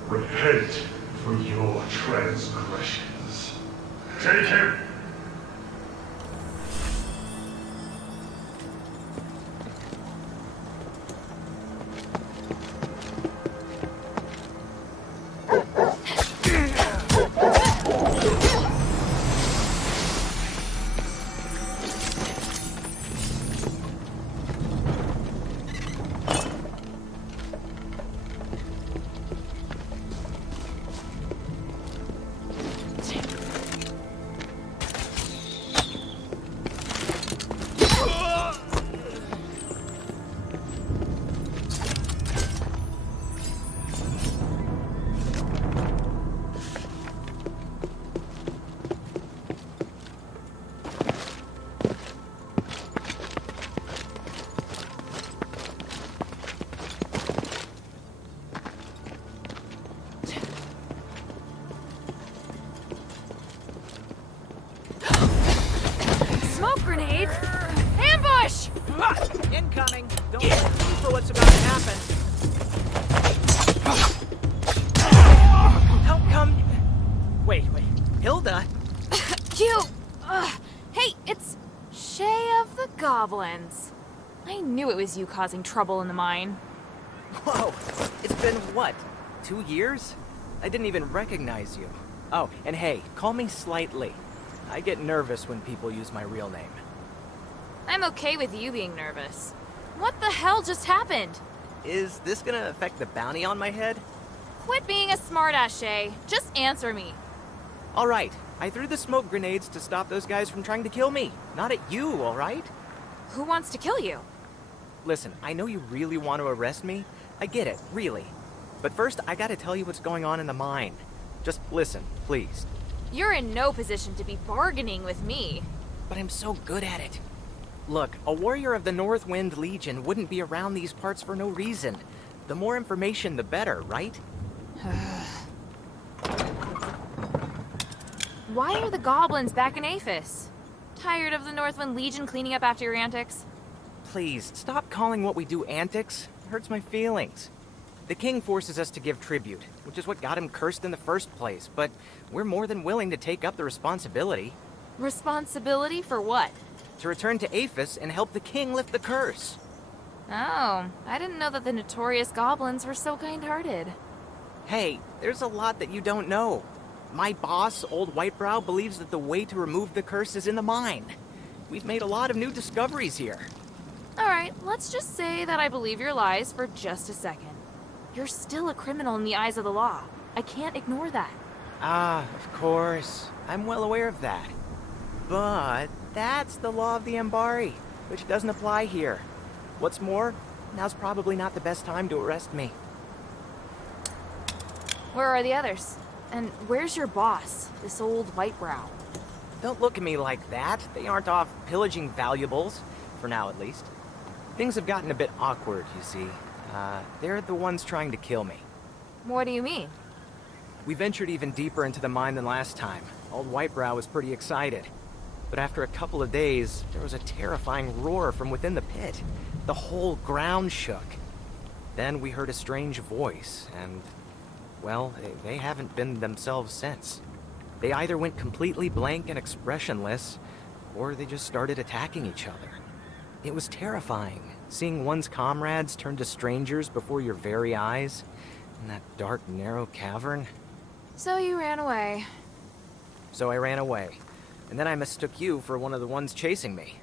Repent for your transgressions. Take him! Incoming! Don't look for what's about to happen. Help come! Wait. Hilda? You! Hey, it's Shay of the Goblins. I knew it was you causing trouble in the mine. Whoa! It's been, what, 2 years? I didn't even recognize you. Oh, and hey, call me Slightly. I get nervous when people use my real name. I'm okay with you being nervous. What the hell just happened? Is this gonna affect the bounty on my head? Quit being a smartass, Shay. Just answer me. Alright, I threw the smoke grenades to stop those guys from trying to kill me. Not at you, alright? Who wants to kill you? Listen, I know you really want to arrest me. I get it, really. But first, I gotta tell you what's going on in the mine. Just listen, please. You're in no position to be bargaining with me. But I'm so good at it. Look, a warrior of the Northwind Legion wouldn't be around these parts for no reason. The more information, the better, right? Why are the goblins back in Aphis? Tired of the Northwind Legion cleaning up after your antics? Please, stop calling what we do antics. It hurts my feelings. The king forces us to give tribute, which is what got him cursed in the first place, but we're more than willing to take up the responsibility. Responsibility for what? To return to Aphis and help the king lift the curse. Oh, I didn't know that the notorious goblins were so kind-hearted. Hey, there's a lot that you don't know. My boss, Old Whitebrow, believes that the way to remove the curse is in the mine. We've made a lot of new discoveries here. Alright, let's just say that I believe your lies for just a second. You're still a criminal in the eyes of the law. I can't ignore that. Ah, of course. I'm well aware of that. But that's the law of the Ambari, which doesn't apply here. What's more, now's probably not the best time to arrest me. Where are the others? And where's your boss, this old Whitebrow? Don't look at me like that. They aren't off pillaging valuables, for now at least. Things have gotten a bit awkward, you see. They're the ones trying to kill me. What do you mean? We ventured even deeper into the mine than last time. Old Whitebrow was pretty excited. But after a couple of days, there was a terrifying roar from within the pit. The whole ground shook. Then we heard a strange voice, and, well, they haven't been themselves since. They either went completely blank and expressionless, or they just started attacking each other. It was terrifying, seeing one's comrades turn to strangers before your very eyes, in that dark, narrow cavern. So you ran away. So I ran away, and then I mistook you for one of the ones chasing me.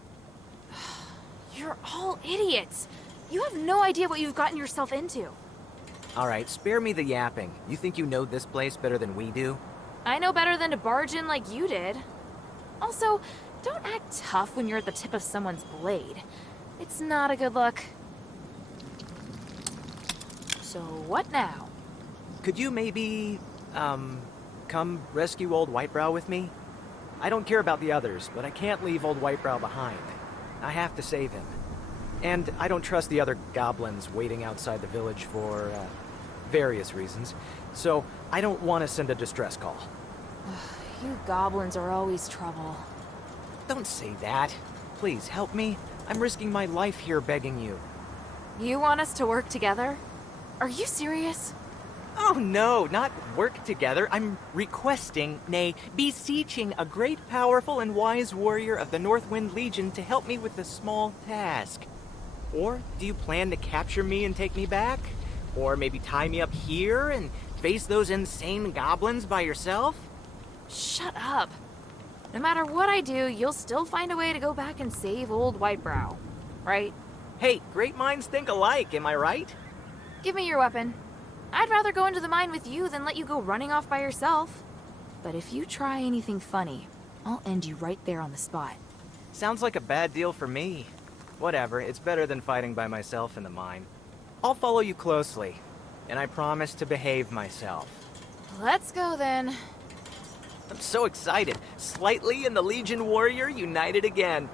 You're all idiots. You have no idea what you've gotten yourself into. Alright, spare me the yapping. You think you know this place better than we do? I know better than to barge in like you did. Also, don't act tough when you're at the tip of someone's blade. It's not a good look. So what now? Could you maybe, come rescue old Whitebrow with me? I don't care about the others, but I can't leave old Whitebrow behind. I have to save him. And I don't trust the other goblins waiting outside the village for, various reasons. So I don't want to send a distress call. You goblins are always trouble. Don't say that. Please, help me. I'm risking my life here begging you. You want us to work together? Are you serious? Oh no, not work together. I'm requesting, nay, beseeching a great, powerful, and wise warrior of the Northwind Legion to help me with a small task. Or do you plan to capture me and take me back? Or maybe tie me up here and face those insane goblins by yourself? Shut up. No matter what I do, you'll still find a way to go back and save old Whitebrow, right? Hey, great minds think alike, am I right? Give me your weapon. I'd rather go into the mine with you than let you go running off by yourself. But if you try anything funny, I'll end you right there on the spot. Sounds like a bad deal for me. Whatever, it's better than fighting by myself in the mine. I'll follow you closely, and I promise to behave myself. Let's go then. I'm so excited. Slightly and the Legion Warrior united again.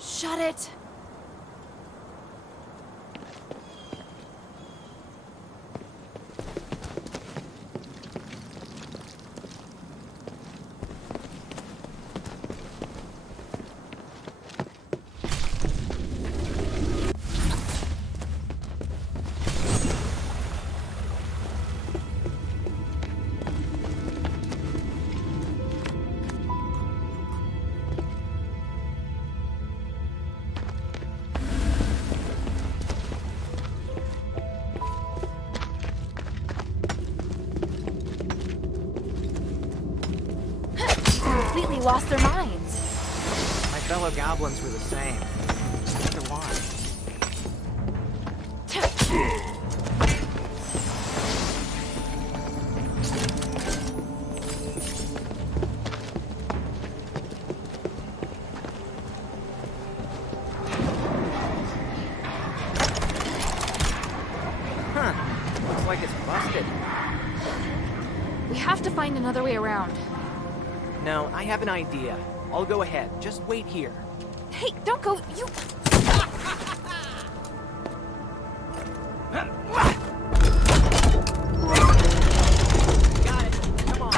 Shut it. Completely lost their minds. My fellow goblins were the same. I wonder why. Huh. Looks like it's busted. We have to find another way around. No, I have an idea. I'll go ahead. Just wait here. Hey, don't go. You. Got it. Come on.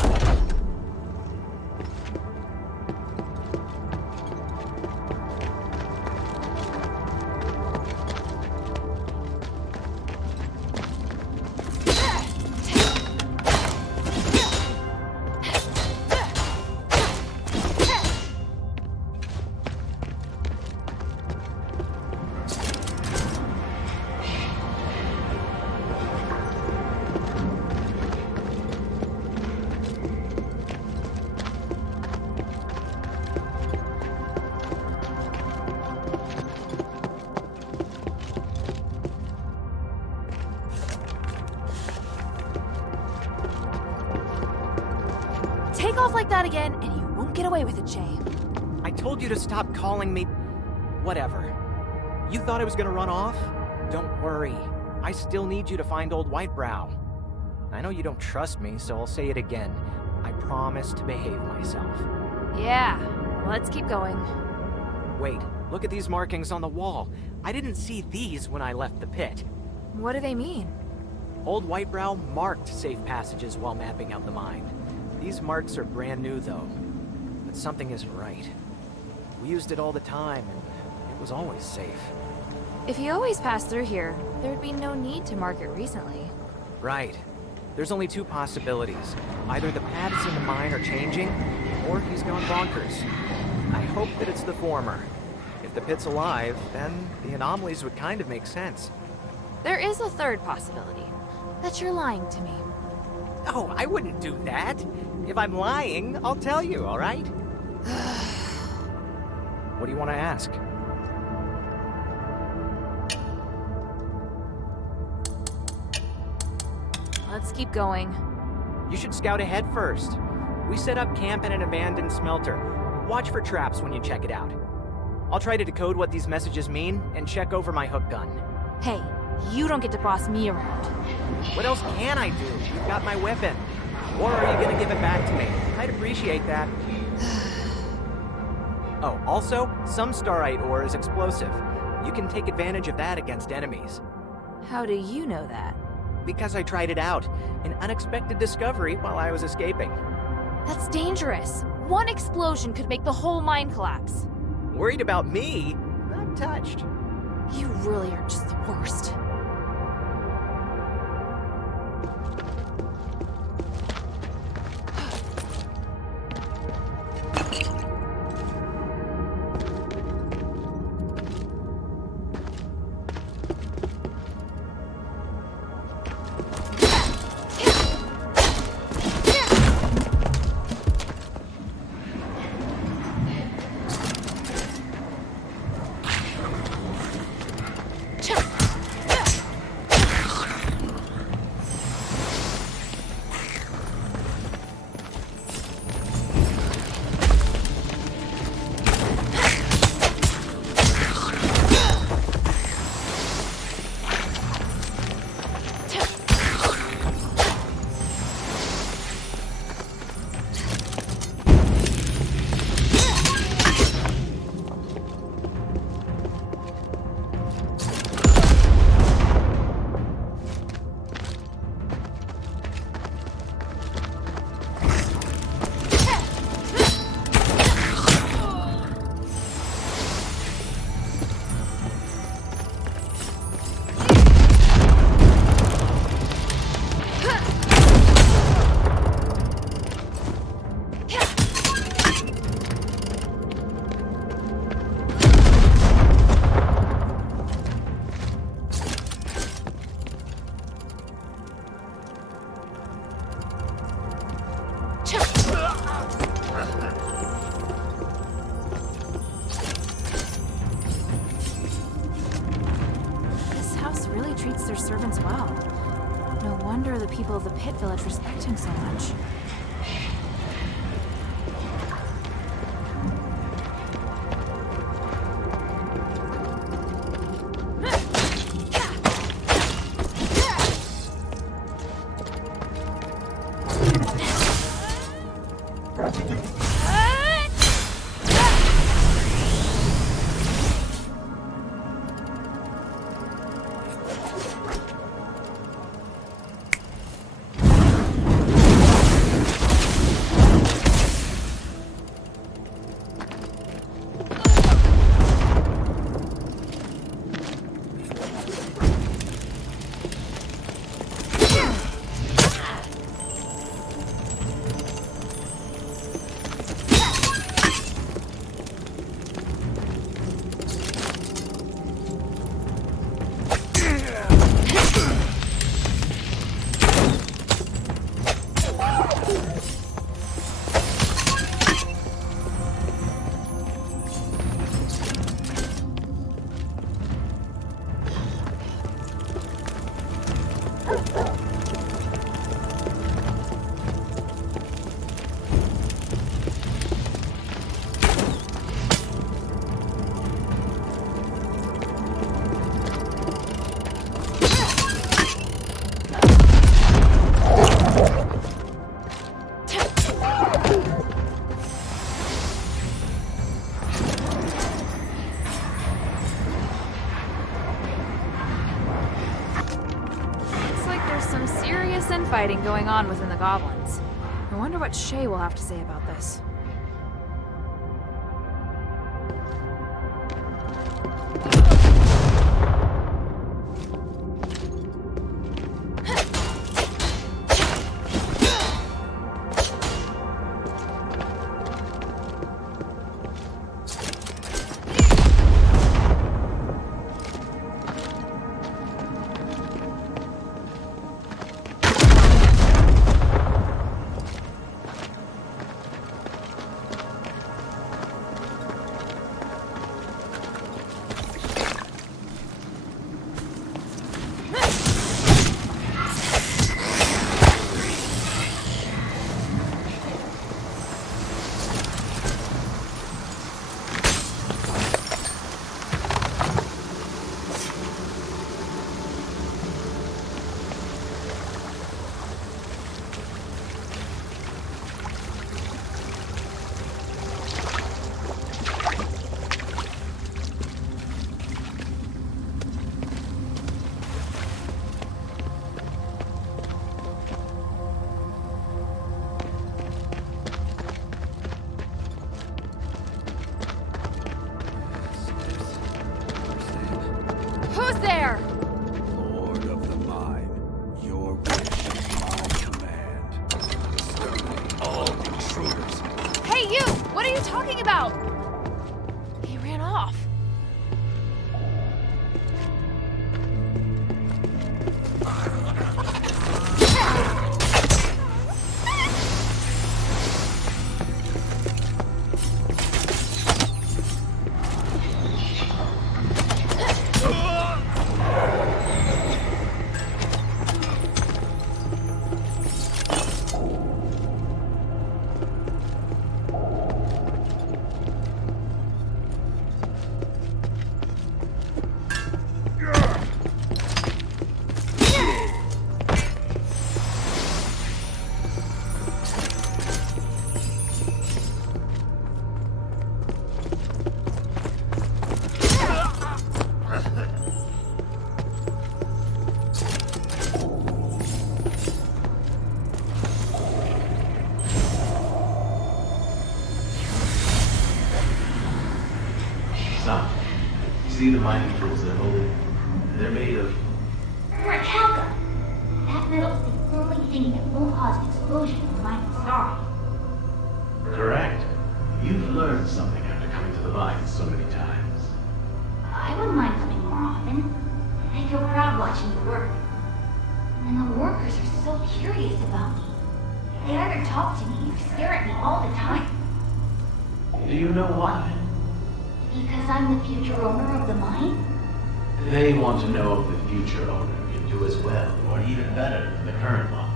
Take off like that again, and you won't get away with it, Jay. I told you to stop calling me... Whatever. You thought I was gonna run off? Don't worry. I still need you to find old Whitebrow. I know you don't trust me, so I'll say it again. I promise to behave myself. Yeah, let's keep going. Wait, look at these markings on the wall. I didn't see these when I left the pit. What do they mean? Old Whitebrow marked safe passages while mapping out the mine. These marks are brand new, though. But something isn't right. We used it all the time, and it was always safe. If he always passed through here, there'd be no need to mark it recently. Right. There's only two possibilities. Either the paths in the mine are changing, or he's gone bonkers. I hope that it's the former. If the pit's alive, then the anomalies would kind of make sense. There is a third possibility. That you're lying to me. Oh, I wouldn't do that. If I'm lying, I'll tell you, all right? What do you want to ask? Let's keep going. You should scout ahead first. We set up camp in an abandoned smelter. Watch for traps when you check it out. I'll try to decode what these messages mean and check over my hook gun. Hey, you don't get to boss me around. What else can I do? You've got my weapon. Or are you gonna give it back to me? I'd appreciate that. Oh, also, some starite ore is explosive. You can take advantage of that against enemies. How do you know that? Because I tried it out. An unexpected discovery while I was escaping. That's dangerous. One explosion could make the whole mine collapse. Worried about me? I'm touched. You really are just the worst. Treats their servants well. No wonder the people of the Pit Village respect him so much. infighting going on within the goblins. I wonder what Shay will have to say about this. Who's there? Lord of the Mine, your wish is my command. Exterminate all intruders. Hey, you! What are you talking about? He ran off. Son, you see the mining tools they're holding? They're made of... Rakalka! That metal's the only thing that won't cause an explosion in the mining star. Correct. You've learned something after coming to the mines so many times. I wouldn't mind coming more often. I feel proud watching you work. And the workers are so curious about me. They either talk to me or stare at me all the time. Do you know why? Because I'm the future owner of the mine? They want to know if the future owner can do as well or even better than the current one.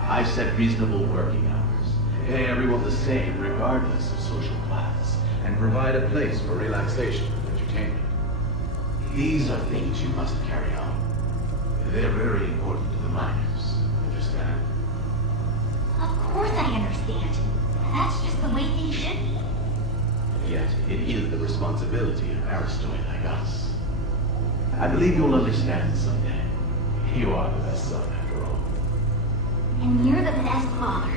I've set reasonable working hours, pay everyone the same regardless of social class, and provide a place for relaxation and entertainment. These are things you must carry on. They're very important to the miners, understand? Of course I understand. That's just the way things should be. Yet, it is the responsibility of Aristoi like us. I believe you'll understand someday. You are the best son, after all. And you're the best father.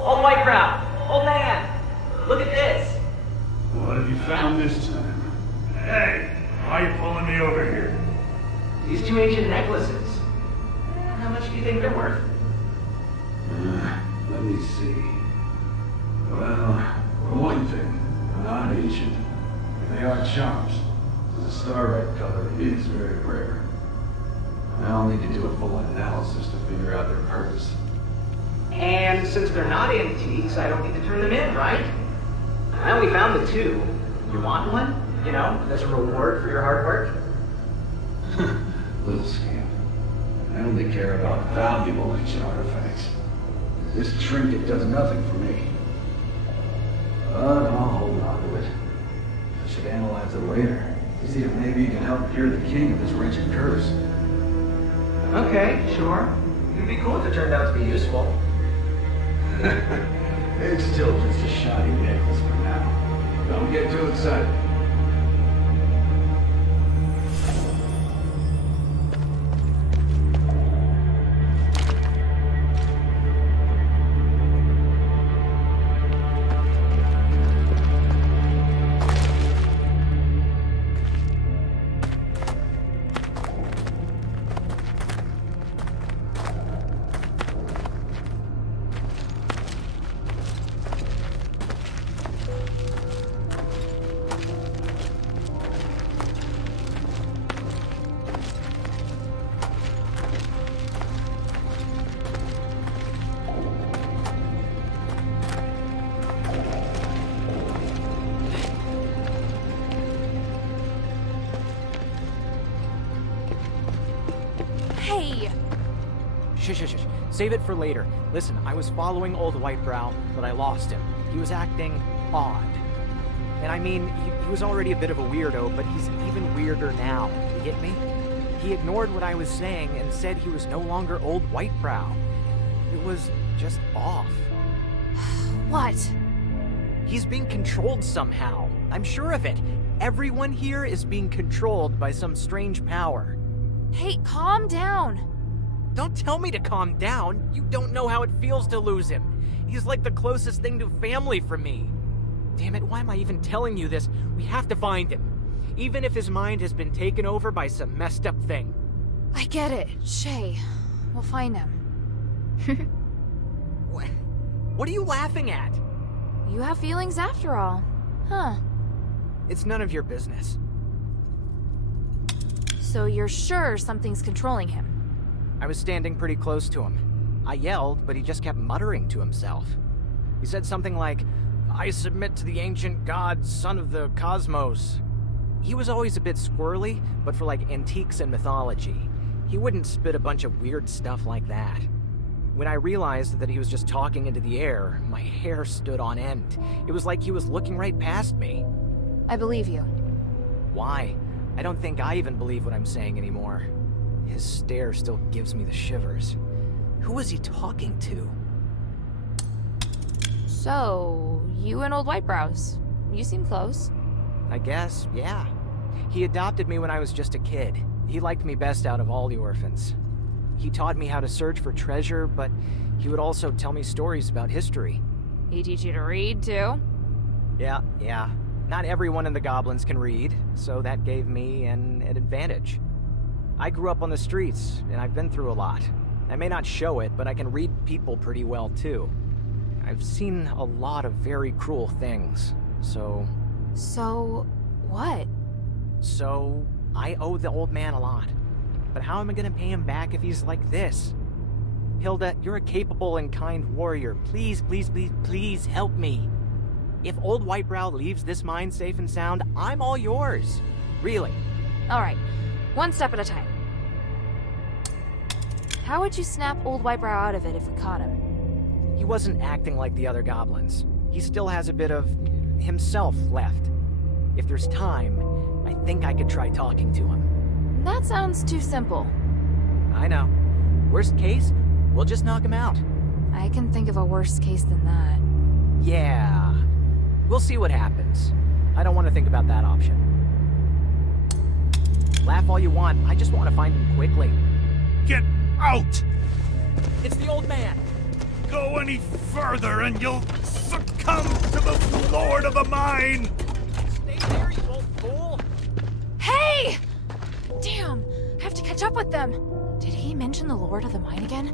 Old White Brow! Old man! Look at this! What have you found this time? Hey! Why are you pulling me over here? These two ancient necklaces. How much do you think they're worth? Let me see. Well, for one thing, they're not ancient. They are charms. The starlight color is very rare. I'll need to do a full analysis to figure out their purpose. And since they're not antiques, I don't need to turn them in, right? I only found the two. You want one? You know, as a reward for your hard work? Little scamp. I only care about valuable ancient artifacts. This trinket does nothing for me. But I'll hold on to it. I should analyze it later. To see if maybe you can help cure the king of his wretched curse. Okay, sure. It'd be cool if it turned out to be useful. It's still just a shoddy necklace for now. Don't get too excited. Hey! Shh. Save it for later. Listen, I was following Old Whitebrow, but I lost him. He was acting odd. And I mean, he was already a bit of a weirdo, but he's even weirder now. You get me? He ignored what I was saying and said he was no longer Old Whitebrow. It was just off. What? He's being controlled somehow. I'm sure of it. Everyone here is being controlled by some strange power. Hey, calm down. Don't tell me to calm down. You don't know how it feels to lose him. He's like the closest thing to family for me. Damn it, why am I even telling you this? We have to find him. Even if his mind has been taken over by some messed up thing. I get it. Shay, we'll find him. What are you laughing at? You have feelings after all. Huh. It's none of your business. So you're sure something's controlling him? I was standing pretty close to him. I yelled, but he just kept muttering to himself. He said something like, "I submit to the ancient god, son of the cosmos." He was always a bit squirrely, but for like antiques and mythology. He wouldn't spit a bunch of weird stuff like that. When I realized that he was just talking into the air, my hair stood on end. It was like he was looking right past me. I believe you. Why? I don't think I even believe what I'm saying anymore. His stare still gives me the shivers. Who was he talking to? So, you and Old Whitebrows. You seem close. I guess, yeah. He adopted me when I was just a kid. He liked me best out of all the orphans. He taught me how to search for treasure, but he would also tell me stories about history. He teach you to read, too? Yeah. Not everyone in the goblins can read, so that gave me an advantage. I grew up on the streets, and I've been through a lot. I may not show it, but I can read people pretty well, too. I've seen a lot of very cruel things, so... So, what? So, I owe the old man a lot. But how am I gonna pay him back if he's like this? Hilda, you're a capable and kind warrior. Please help me. If Old Whitebrow leaves this mine safe and sound, I'm all yours. Really. All right. One step at a time. How would you snap old Whitebrow out of it if we caught him? He wasn't acting like the other goblins. He still has a bit of himself left. If there's time, I think I could try talking to him. That sounds too simple. I know. Worst case, we'll just knock him out. I can think of a worse case than that. Yeah. We'll see what happens. I don't want to think about that option. Laugh all you want, I just want to find him quickly. Get out! It's the old man! Go any further and you'll succumb to the Lord of the Mine! Stay there, you old fool! Hey! Damn, I have to catch up with them. Did he mention the Lord of the Mine again?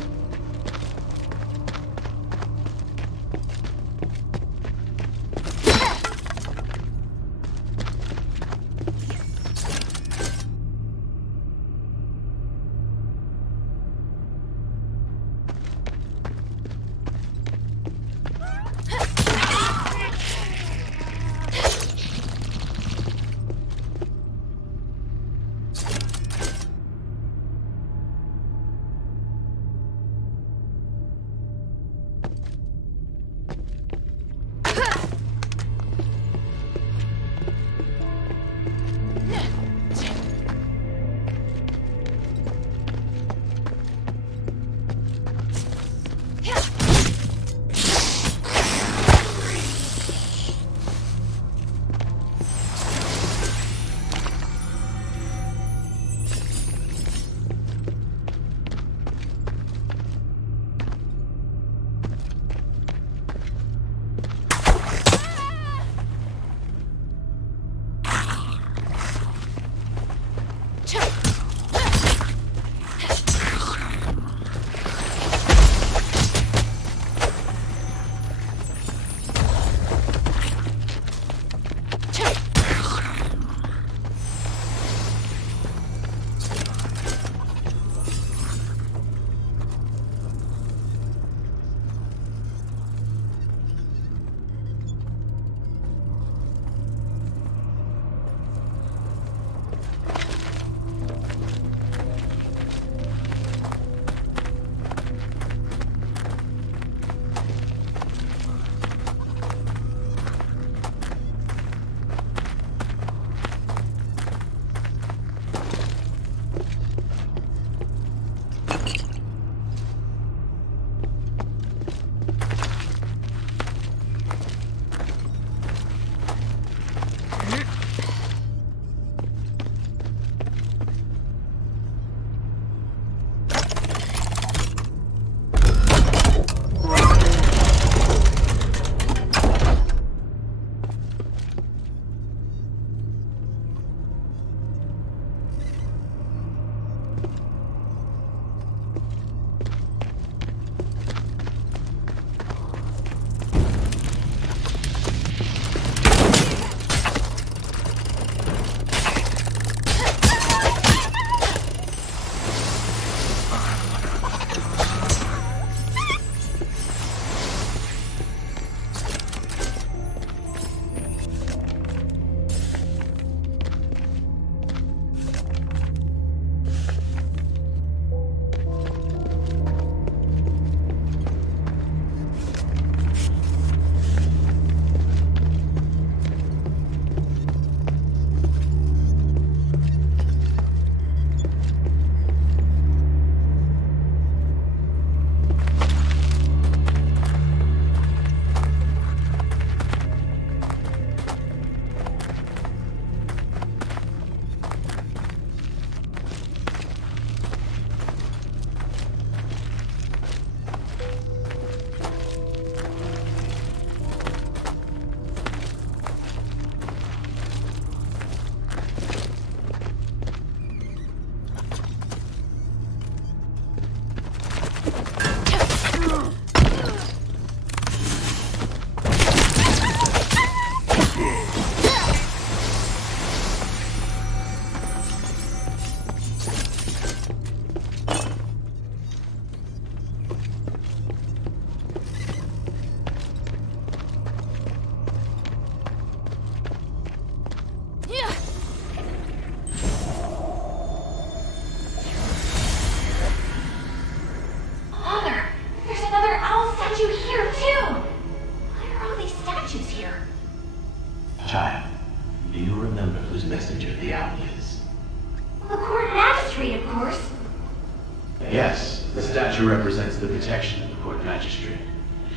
protection of the court magistrate.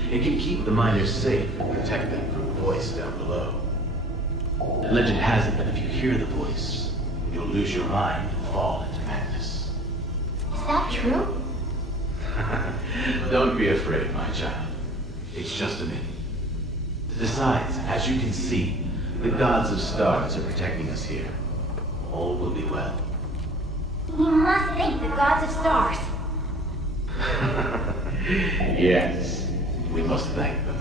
It can keep the miners safe and protect them from the voice down below. The legend has it that if you hear the voice, you'll lose your mind and fall into madness. Is that true? Don't be afraid, my child. It's just a myth. Besides, as you can see, the gods of stars are protecting us here. All will be well. We must thank the gods of stars. Yes, we must thank them.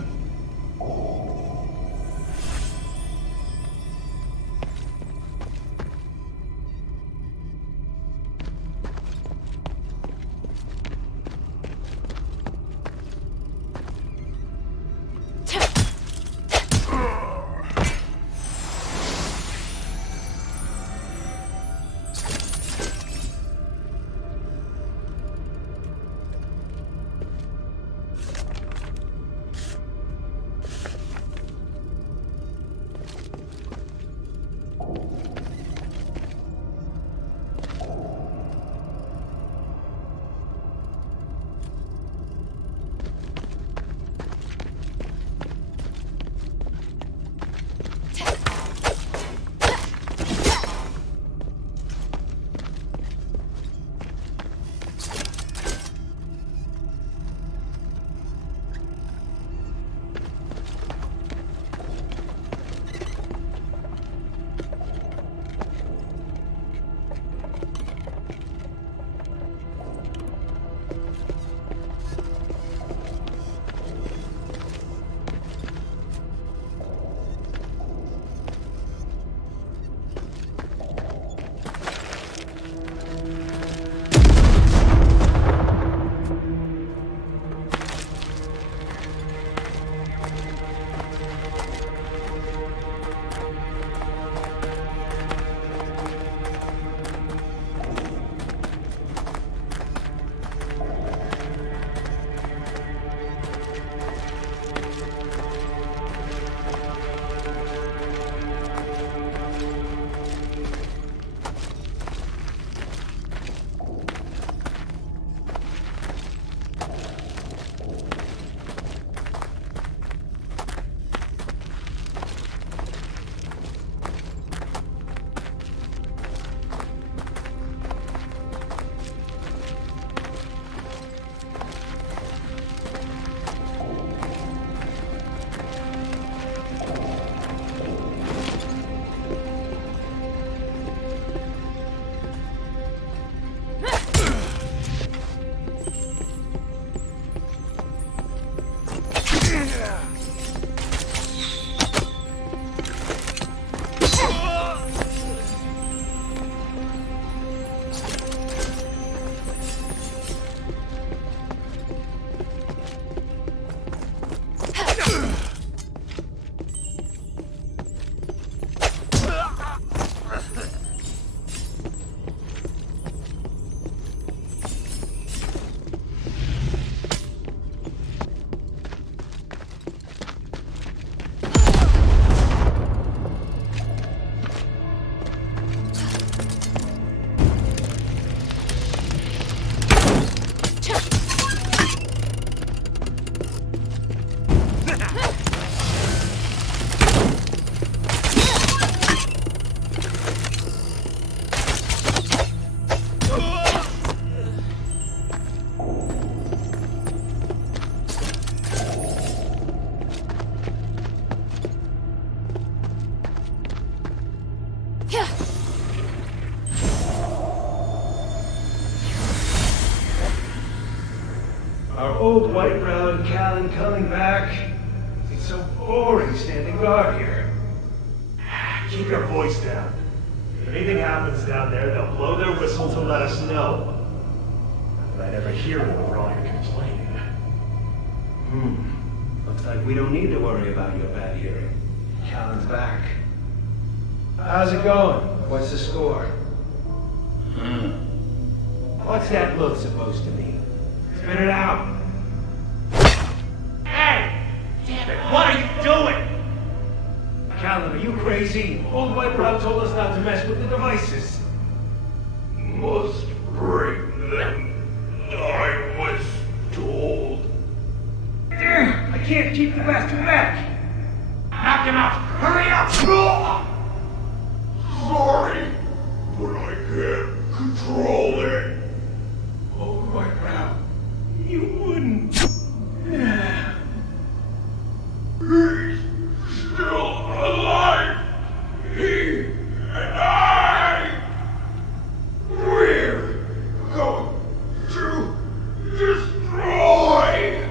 Our old white-browed Callan coming back. It's so boring standing guard here. Keep your voice down. If anything happens down there, they'll blow their whistle to let us know. But I never hear one while you're complaining. Looks like we don't need to worry about your bad hearing. Callan's back. How's it going? What's the score? What's that look supposed to mean? Spit it out. Hey! Damn it, what are you doing? Callan, are you crazy? Old Whitebrow told us not to mess with the devices. Must bring them. I was told. can't keep the bastard back! Knock him out! Hurry up! Sorry, but I can't control it. Oh, right now. You wouldn't. He's still alive. He and I. We're going to destroy.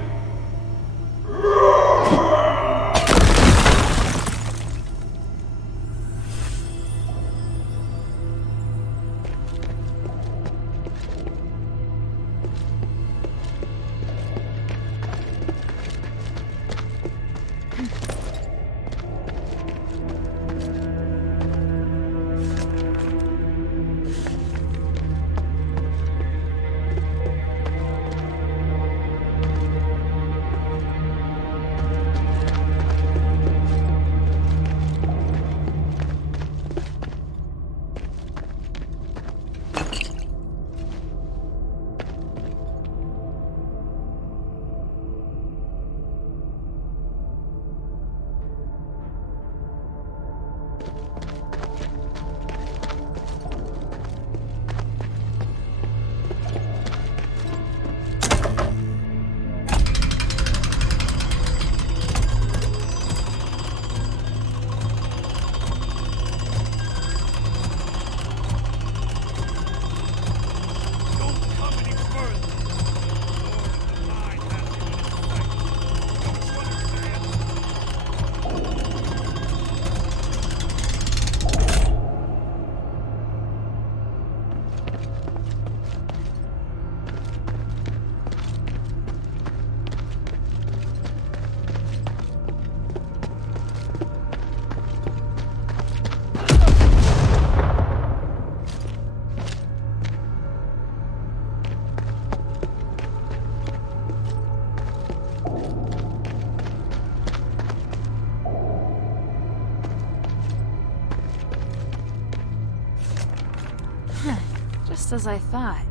Just as I thought.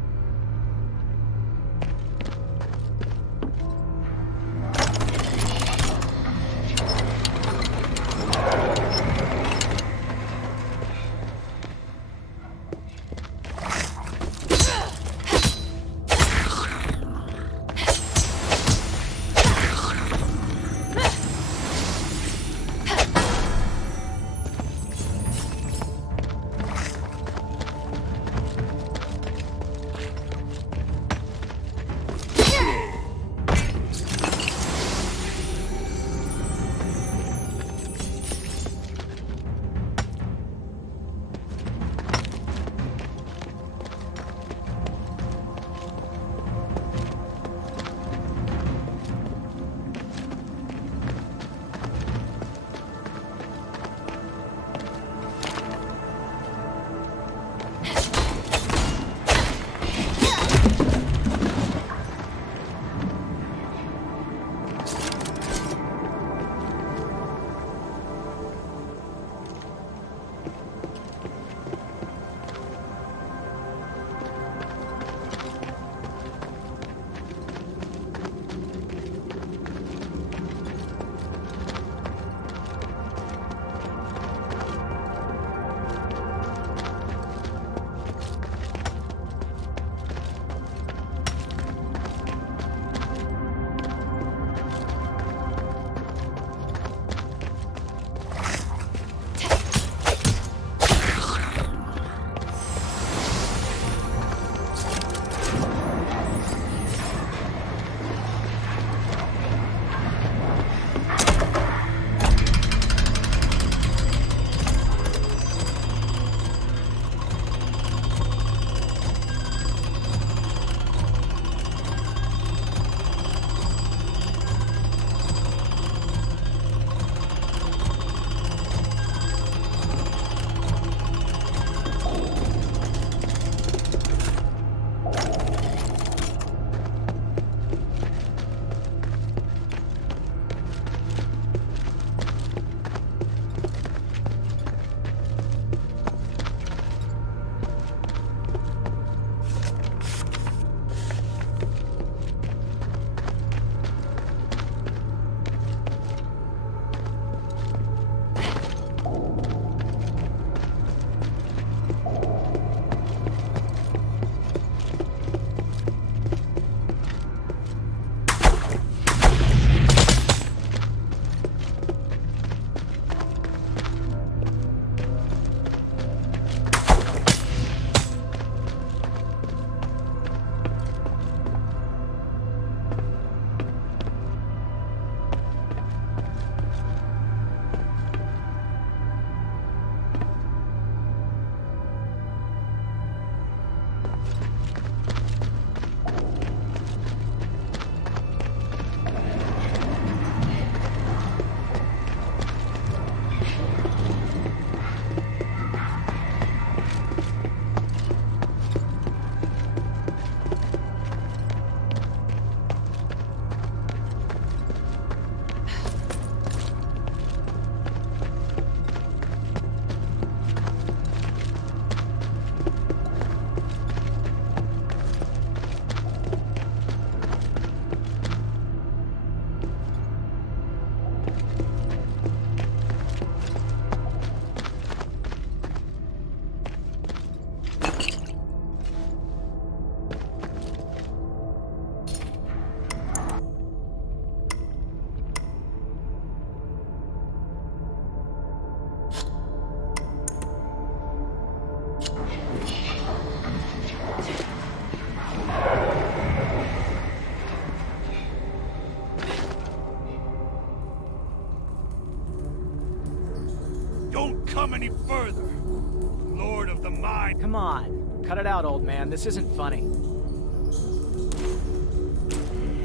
come any further. Lord of the Mind. Come on. Cut it out, old man. This isn't funny.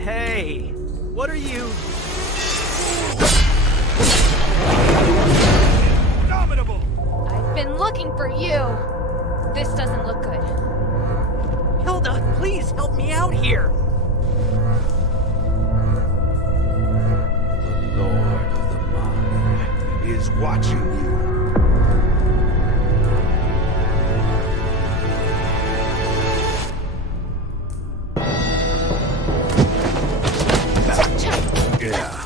Hey! What are you... Indomitable! I've been looking for you. This doesn't look good. Hilda, please help me out here! The Lord of the Mind is watching you. Yeah.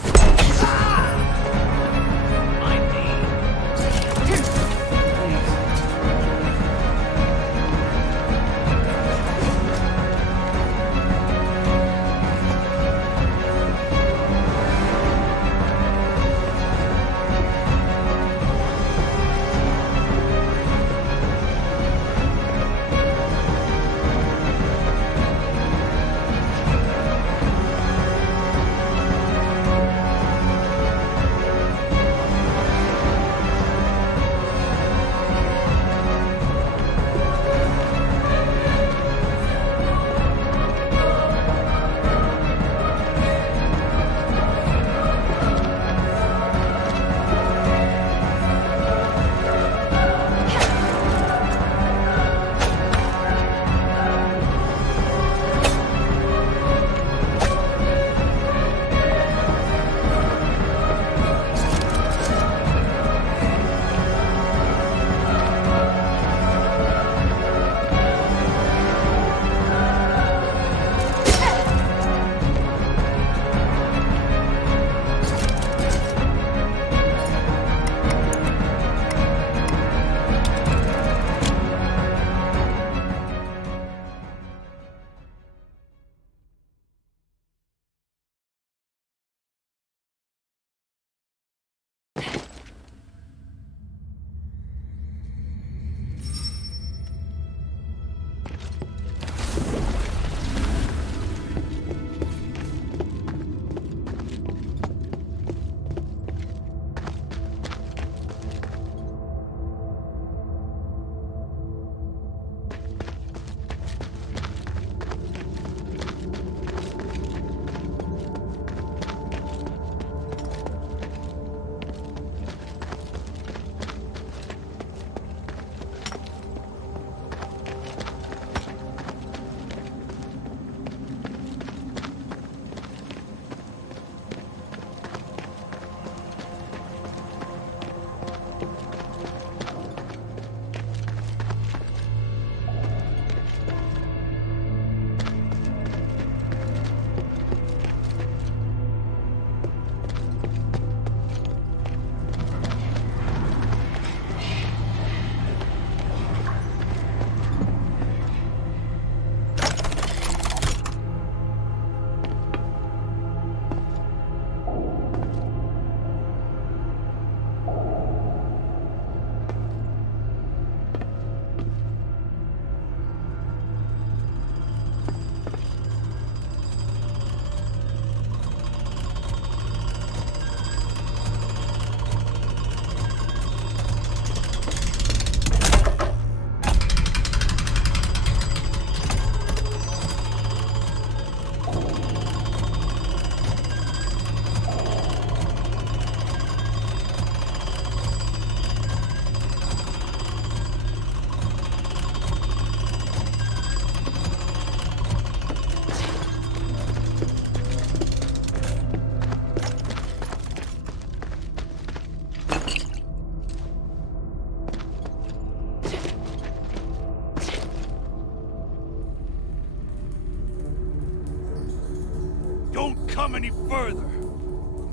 Don't come any further.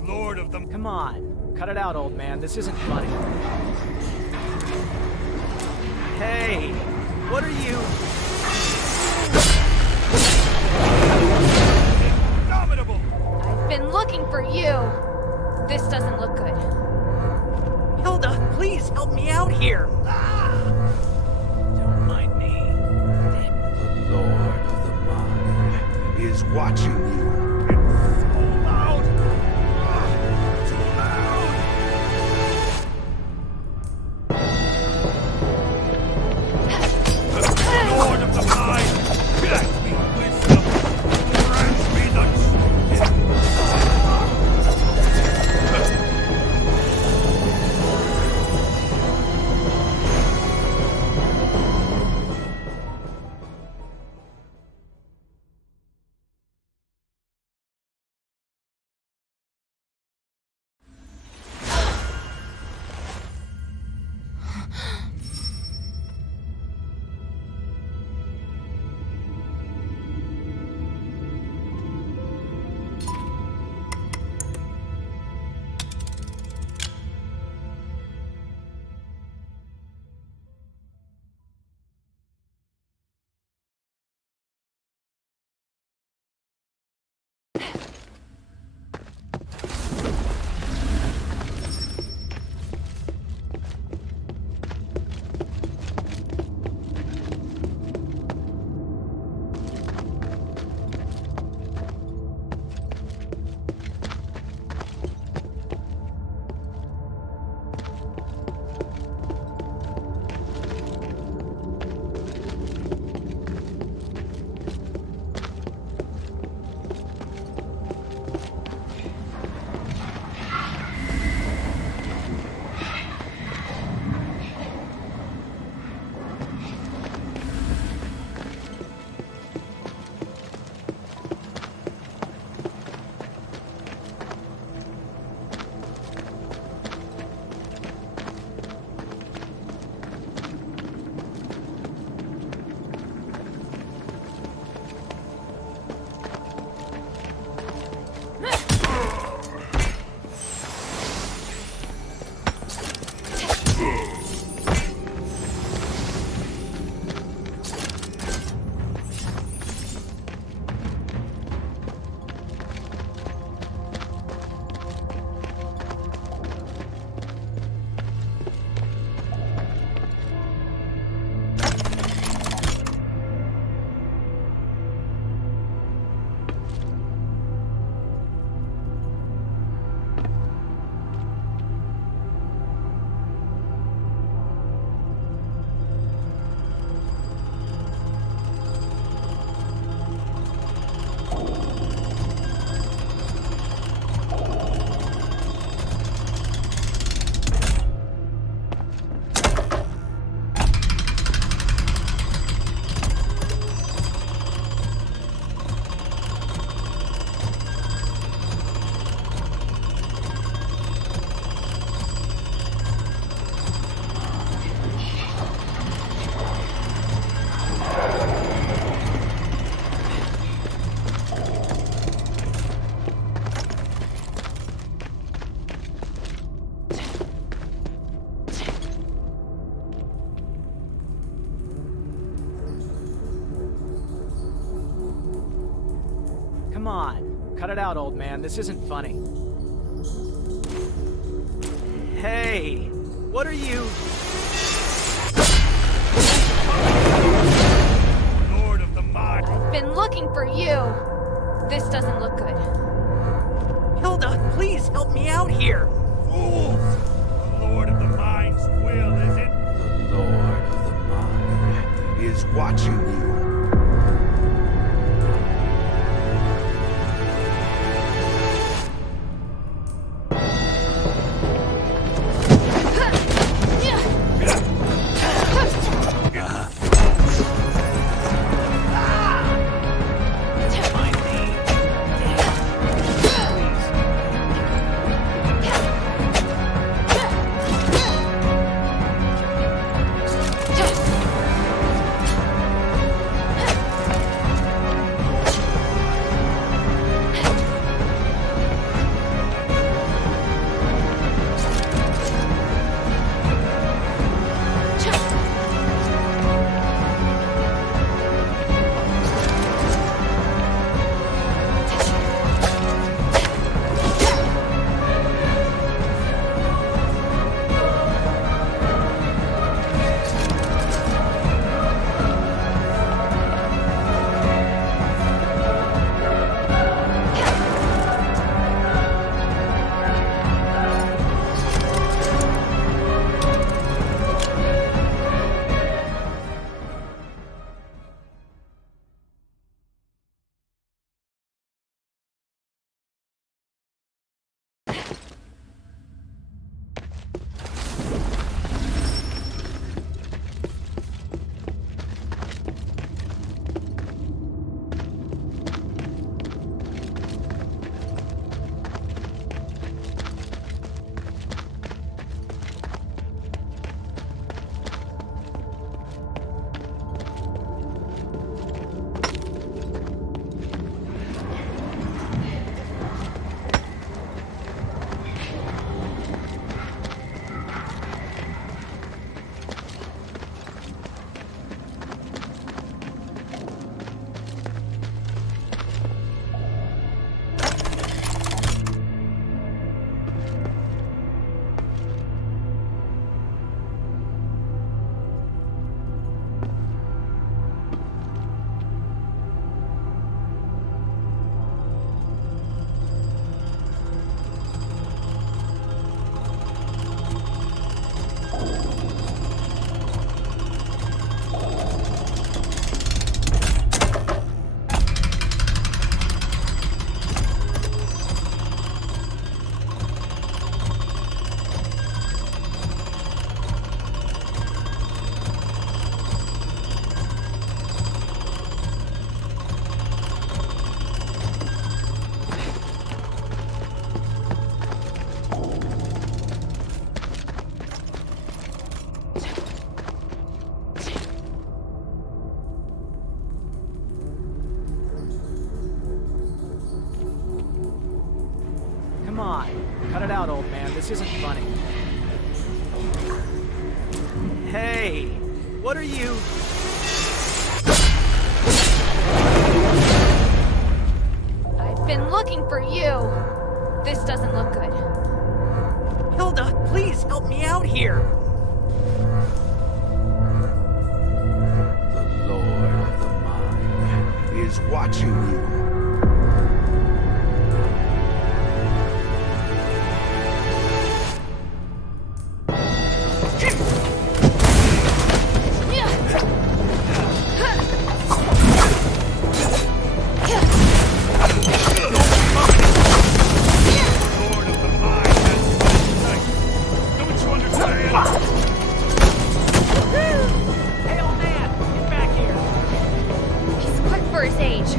Lord of the... Come on. Cut it out, old man. This isn't funny. Hey! What are you... Indomitable! I've been looking for you. This doesn't look good. Hilda, please help me out here! Don't mind me. The Lord of the Mind is watching you. Too loud! it out, old man. This isn't funny. Hey, what are you... Lord of the Mind. I've been looking for you. This doesn't look good. Hilda, please help me out here. Fools! The Lord of the Mind's will is it? The Lord of the Mind is watching you. Come on, cut it out, old man. This isn't funny. Hey, what are you... I've been looking for you. This doesn't look good. Hilda, please help me out here. The Lord of the Mind is watching you. He's quick for his age.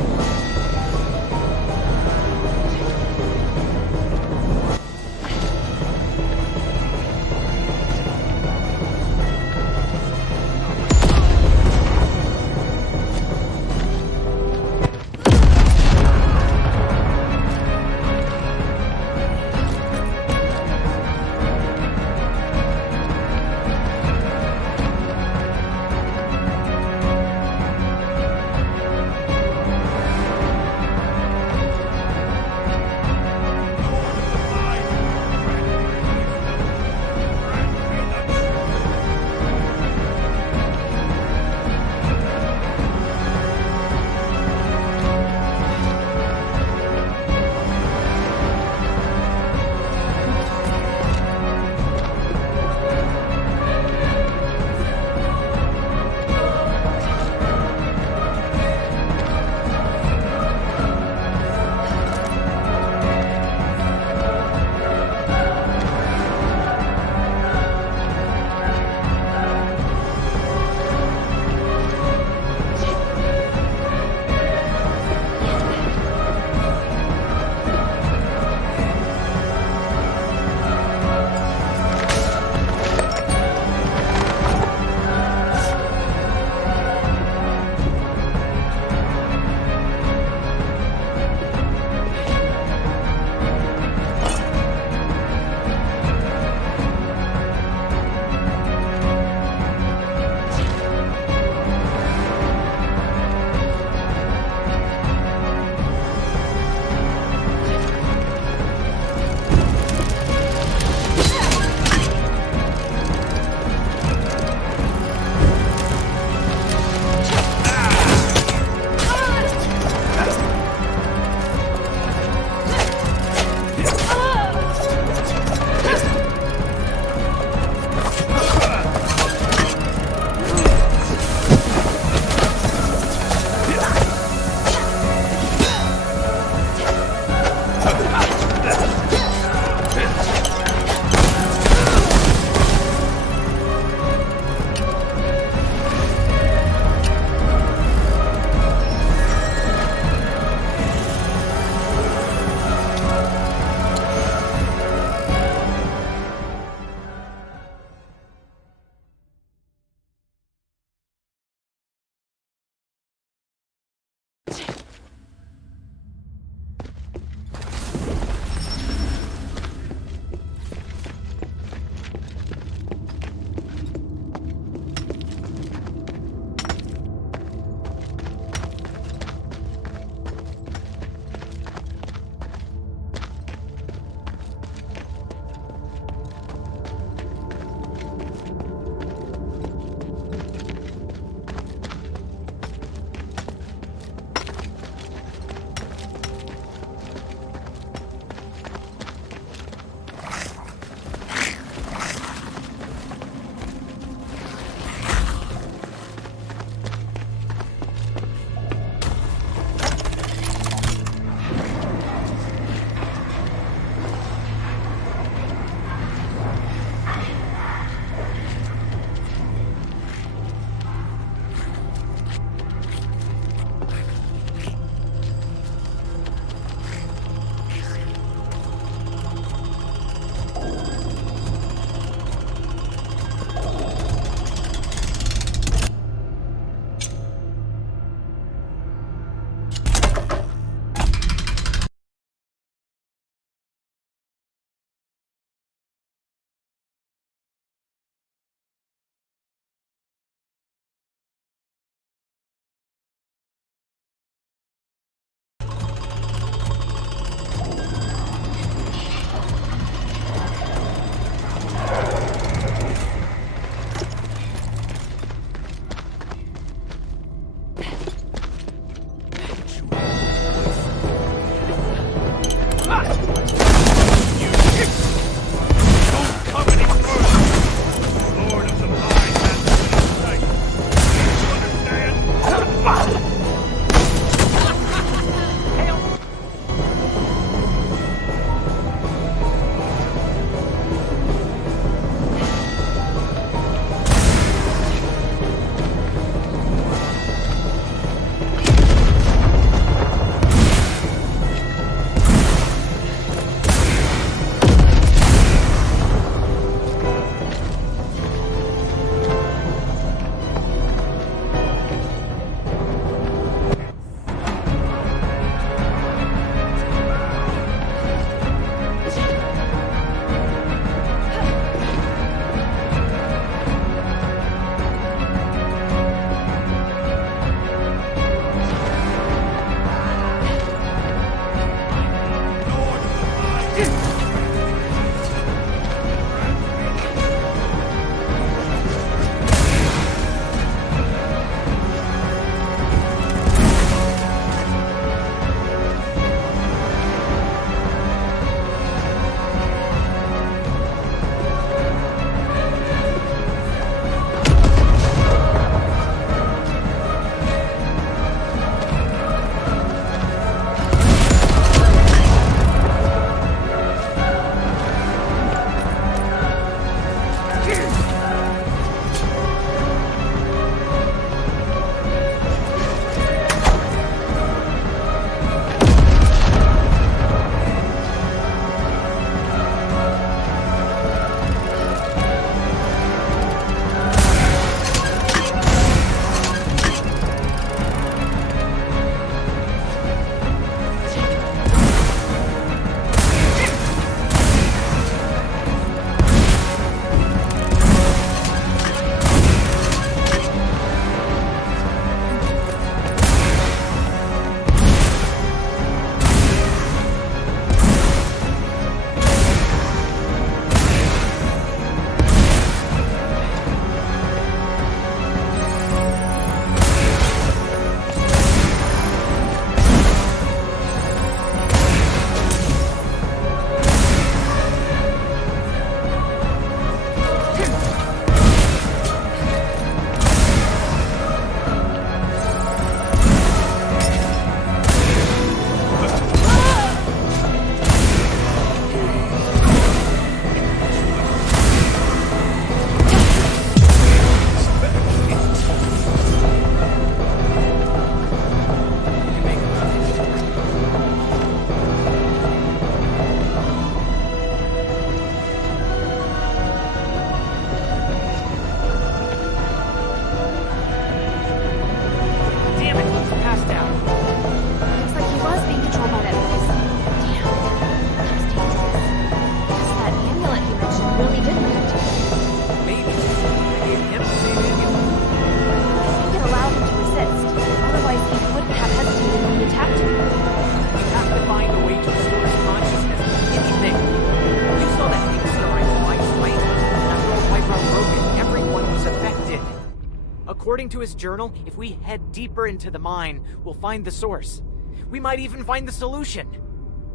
According to his journal, if we head deeper into the mine, we'll find the source. We might even find the solution.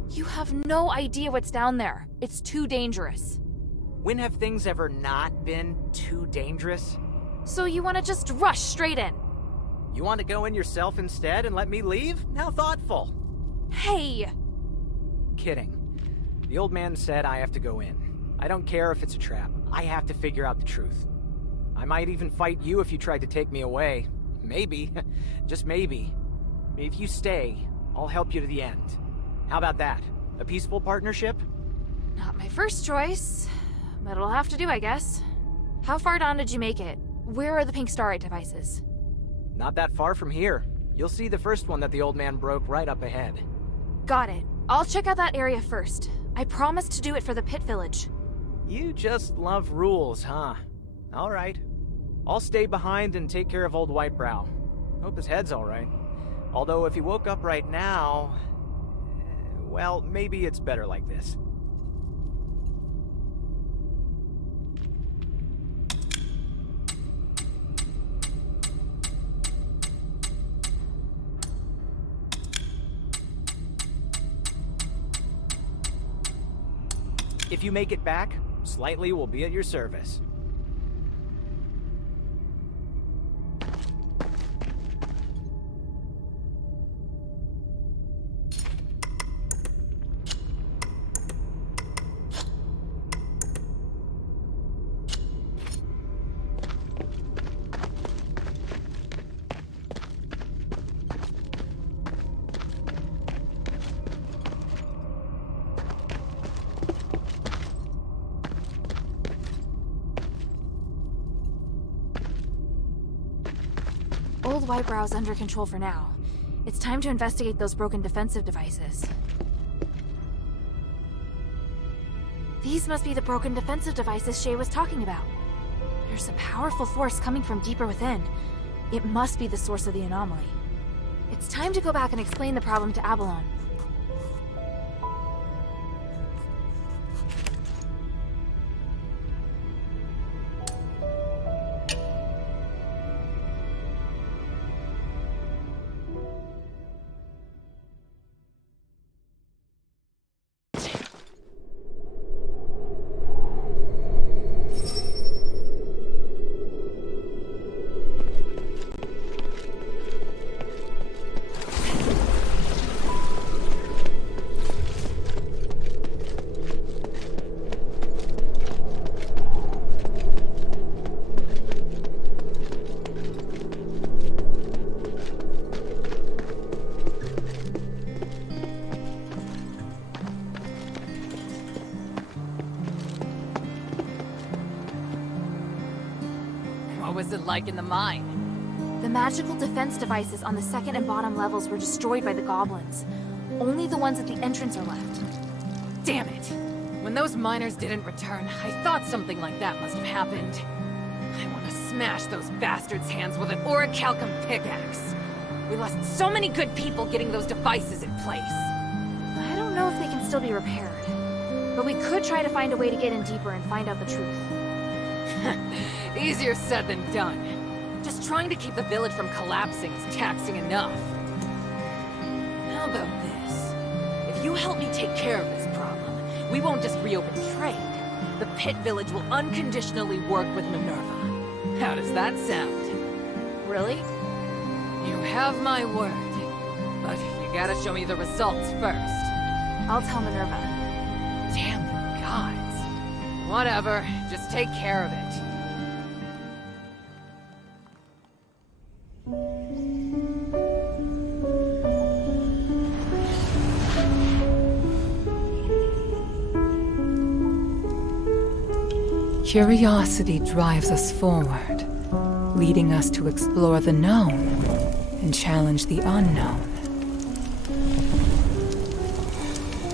You have no idea what's down there. It's too dangerous. When have things ever not been too dangerous? So you want to just rush straight in? You want to go in yourself instead and let me leave? How thoughtful. Hey! Kidding. The old man said I have to go in. I don't care if it's a trap. I have to figure out the truth. I might even fight you if you tried to take me away. Maybe. Just maybe. If you stay, I'll help you to the end. How about that? A peaceful partnership? Not my first choice, but it'll have to do, I guess. How far down did you make it? Where are the pink starlight devices? Not that far from here. You'll see the first one that the old man broke right up ahead. Got it. I'll check out that area first. I promised to do it for the pit village. You just love rules, huh? All right. I'll stay behind and take care of old Whitebrow. Hope his head's all right. Although if he woke up right now... well, maybe it's better like this. If you make it back, Slightly will be at your service. Old Whitebrow's under control for now. It's time to investigate those broken defensive devices. These must be the broken defensive devices Shay was talking about. There's a powerful force coming from deeper within. It must be the source of the anomaly. It's time to go back and explain the problem to Avalon. What was it like in the mine? The magical defense devices on the second and bottom levels were destroyed by the goblins. Only the ones at the entrance are left. Damn it! When those miners didn't return, I thought something like that must have happened. I want to smash those bastards' hands with an orichalcum pickaxe. We lost so many good people getting those devices in place. I don't know if they can still be repaired. But we could try to find a way to get in deeper and find out the truth. Easier said than done. Just trying to keep the village from collapsing is taxing enough. How about this? If you help me take care of this problem, we won't just reopen trade. The pit village will unconditionally work with Minerva. How does that sound? Really? You have my word. But you gotta show me the results first. I'll tell Minerva. Damn the gods. Whatever, just take care of it. Curiosity drives us forward, leading us to explore the known and challenge the unknown.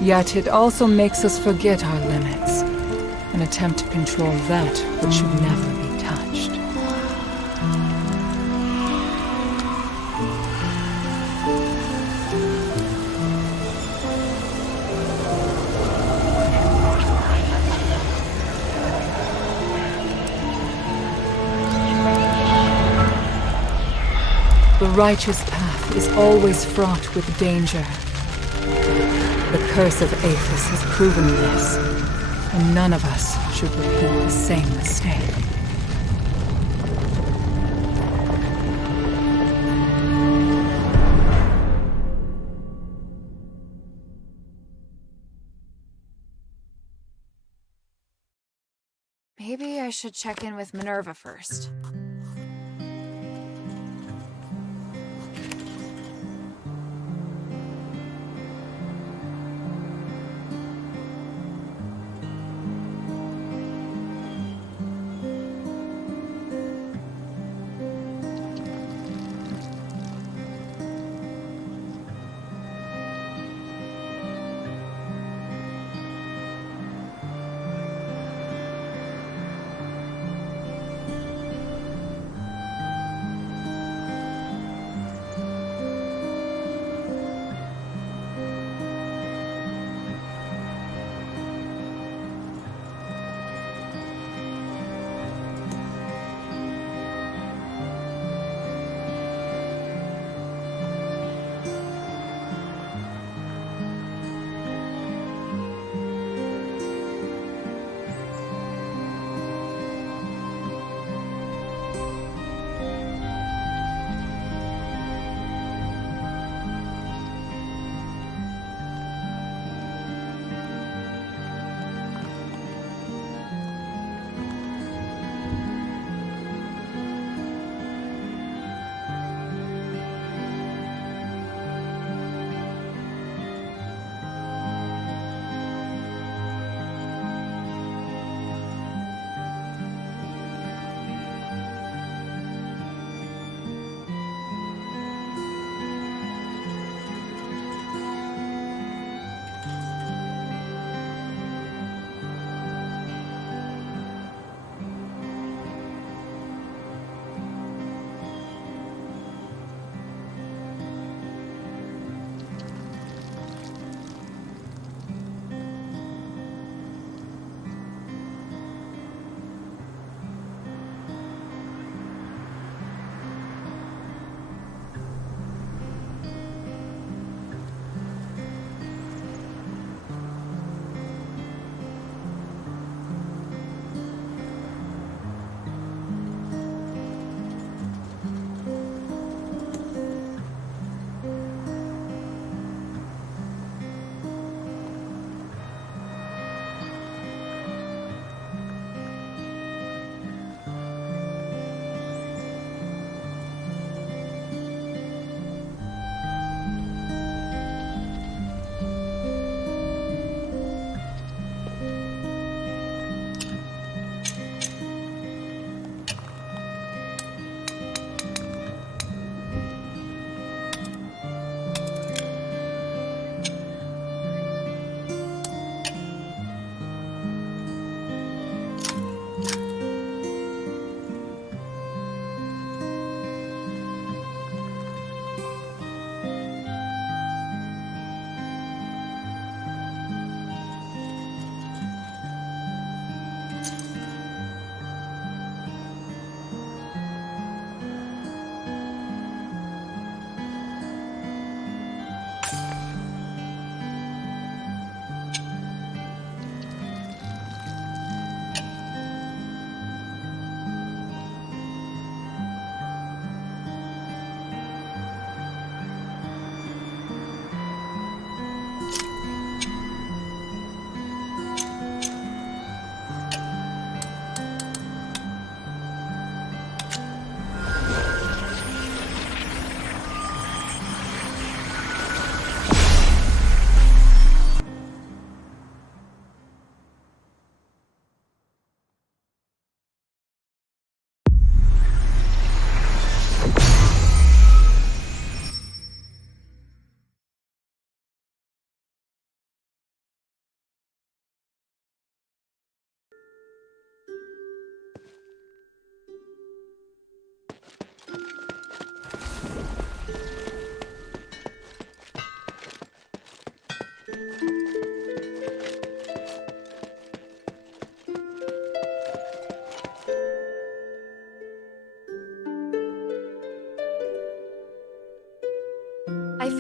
Yet it also makes us forget our limits and attempt to control that which should never be touched. The righteous path is always fraught with danger. The curse of Aphis has proven this, and none of us should repeat the same mistake. Maybe I should check in with Minerva first.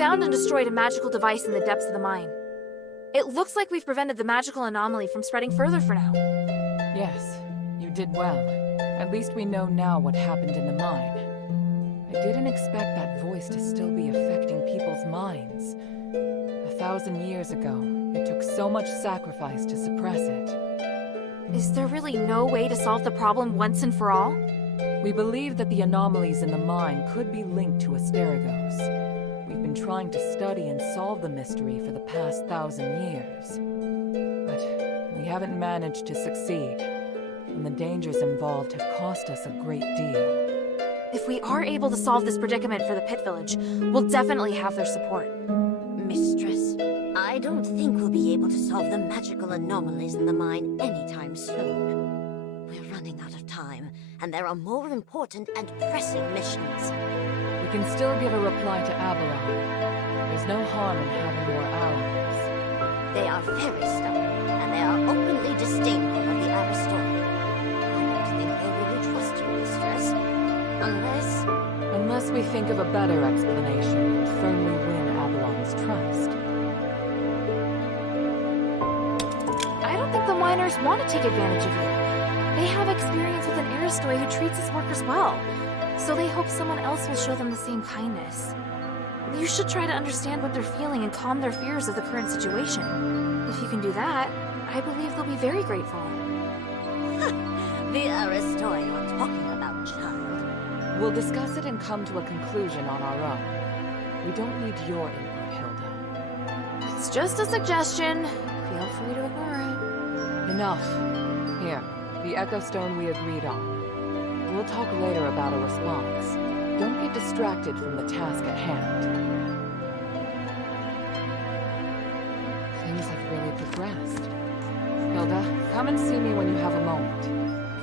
found and destroyed a magical device in the depths of the mine. It looks like we've prevented the magical anomaly from spreading further for now. Yes, you did well. At least we know now what happened in the mine. I didn't expect that voice to still be affecting people's minds. 1,000 years ago, it took so much sacrifice to suppress it. Is there really no way to solve the problem once and for all? We believe that the anomalies in the mine could be linked to Asterigos. We've been trying to study and solve the mystery for the past 1,000 years. But we haven't managed to succeed, and the dangers involved have cost us a great deal. If we are able to solve this predicament for the Pit Village, we'll definitely have their support. Mistress, I don't think we'll be able to solve the magical anomalies in the mine anytime soon. We're running out of time, and there are more important and pressing missions. We can still give a reply to Avalon. There's no harm in having more allies. They are very stubborn, and they are openly disdainful of the Aristori. I don't think they really trust you, Mistress. Unless we think of a better explanation and firmly win Avalon's trust. I don't think the miners want to take advantage of you. They have experience with an Aristoi who treats his workers well, so they hope someone else will show them the same kindness. You should try to understand what they're feeling and calm their fears of the current situation. If you can do that, I believe they'll be very grateful. The Aristoi you're talking about, child. We'll discuss it and come to a conclusion on our own. We don't need your input, Hilda. It's just a suggestion. Feel free to ignore it. Enough. Here, the Echo Stone we agreed on. We'll talk later about a response. Don't get distracted from the task at hand. Things have really progressed. Hilda, come and see me when you have a moment.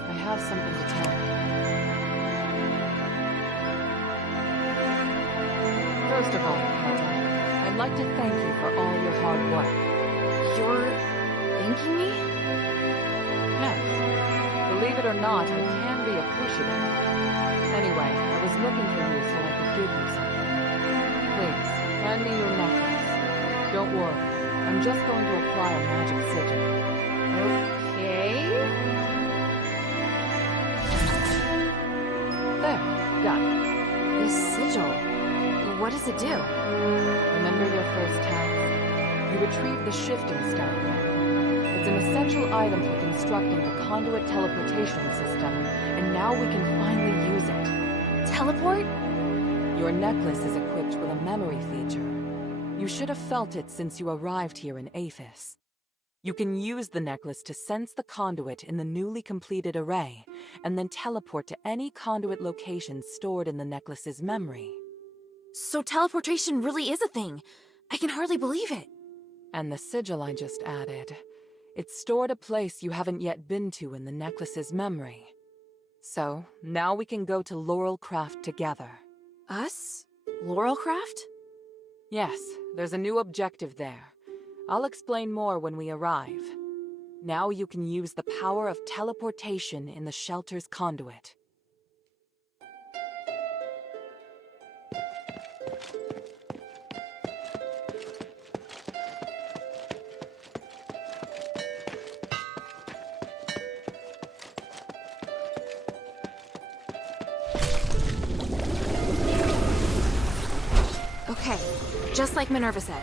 I have something to tell you. First of all, Hilda, I'd like to thank you for all your hard work. You're thanking me? Yes. Believe it or not, I can be appreciative. Anyway, I was looking for you so I could give you something. Please, hand me your necklace. Don't worry, I'm just going to apply a magic sigil. Okay. There, got it. This sigil. What does it do? Remember your first task? You retrieve the shifting stone. It's an essential item for constructing the conduit teleportation system, and now we can finally use it. Teleport? Your necklace is equipped with a memory feature. You should have felt it since you arrived here in Aphis. You can use the necklace to sense the conduit in the newly completed array, and then teleport to any conduit location stored in the necklace's memory. So teleportation really is a thing. I can hardly believe it. And the sigil I just added. It's stored a place you haven't yet been to in the necklace's memory. So, now we can go to Laurelcraft together. Us? Laurelcraft? Yes, there's a new objective there. I'll explain more when we arrive. Now you can use the power of teleportation in the shelter's conduit. Okay, just like Minerva said.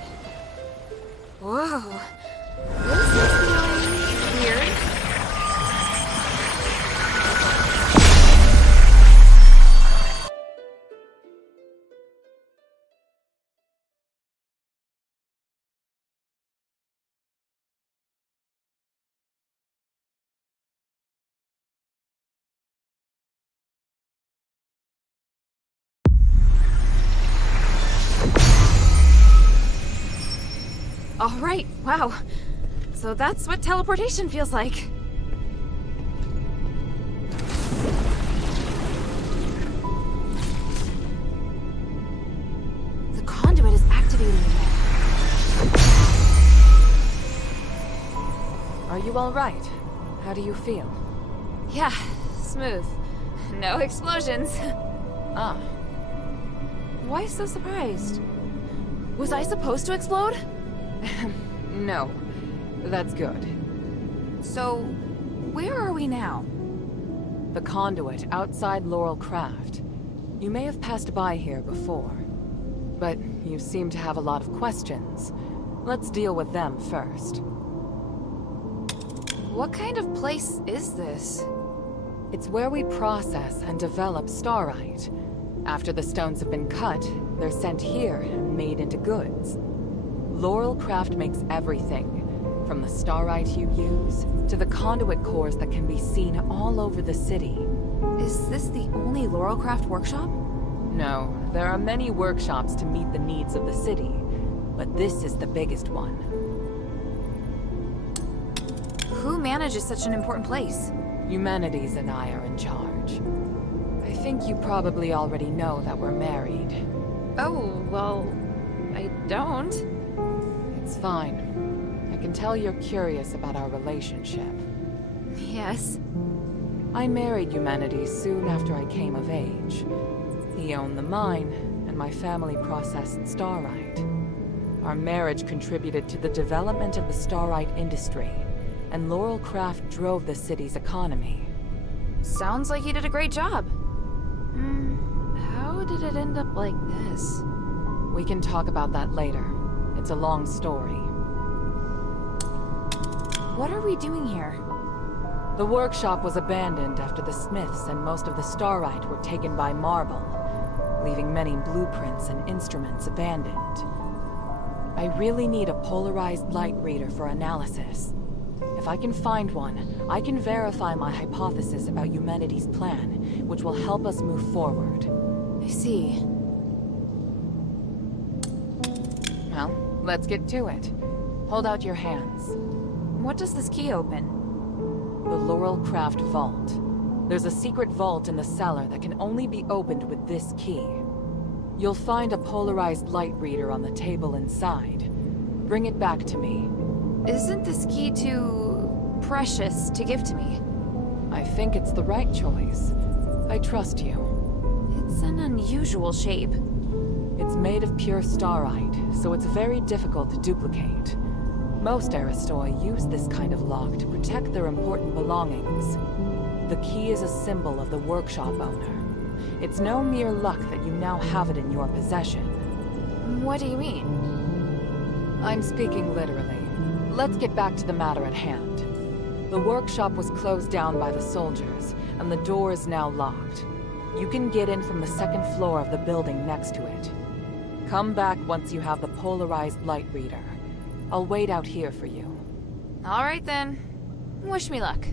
Whoa. This is feeling weird. All right, wow. So that's what teleportation feels like. The conduit is activating again. Are you all right? How do you feel? Yeah, smooth. No explosions. Ah. Why so surprised? Was I supposed to explode? No. That's good. So, where are we now? The conduit outside Laurel Craft. You may have passed by here before, but you seem to have a lot of questions. Let's deal with them first. What kind of place is this? It's where we process and develop starite. After the stones have been cut, they're sent here and made into goods. Laurel Craft makes everything, from the starite you use, to the conduit cores that can be seen all over the city. Is this the only Laurelcraft workshop? No, there are many workshops to meet the needs of the city, but this is the biggest one. Who manages such an important place? Humanities and I are in charge. I think you probably already know that we're married. Oh, well, I don't. It's fine. I can tell you're curious about our relationship. Yes. I married Humanities soon after I came of age. He owned the mine, and my family processed starite. Our marriage contributed to the development of the starite industry, and Laurel Craft drove the city's economy. Sounds like you did a great job. How did it end up like this? We can talk about that later. It's a long story. What are we doing here? The workshop was abandoned after the smiths and most of the starite were taken by Marble, leaving many blueprints and instruments abandoned. I really need a polarized light reader for analysis. If I can find one, I can verify my hypothesis about humanity's plan, which will help us move forward. I see. Well, let's get to it. Hold out your hands. What does this key open? The Laurel Craft Vault. There's a secret vault in the cellar that can only be opened with this key. You'll find a polarized light reader on the table inside. Bring it back to me. Isn't this key too precious to give to me? I think it's the right choice. I trust you. It's an unusual shape. It's made of pure starite, so it's very difficult to duplicate. Most Aristoi use this kind of lock to protect their important belongings. The key is a symbol of the workshop owner. It's no mere luck that you now have it in your possession. What do you mean? I'm speaking literally. Let's get back to the matter at hand. The workshop was closed down by the soldiers, and the door is now locked. You can get in from the second floor of the building next to it. Come back once you have the polarized light reader. I'll wait out here for you. All right then. Wish me luck.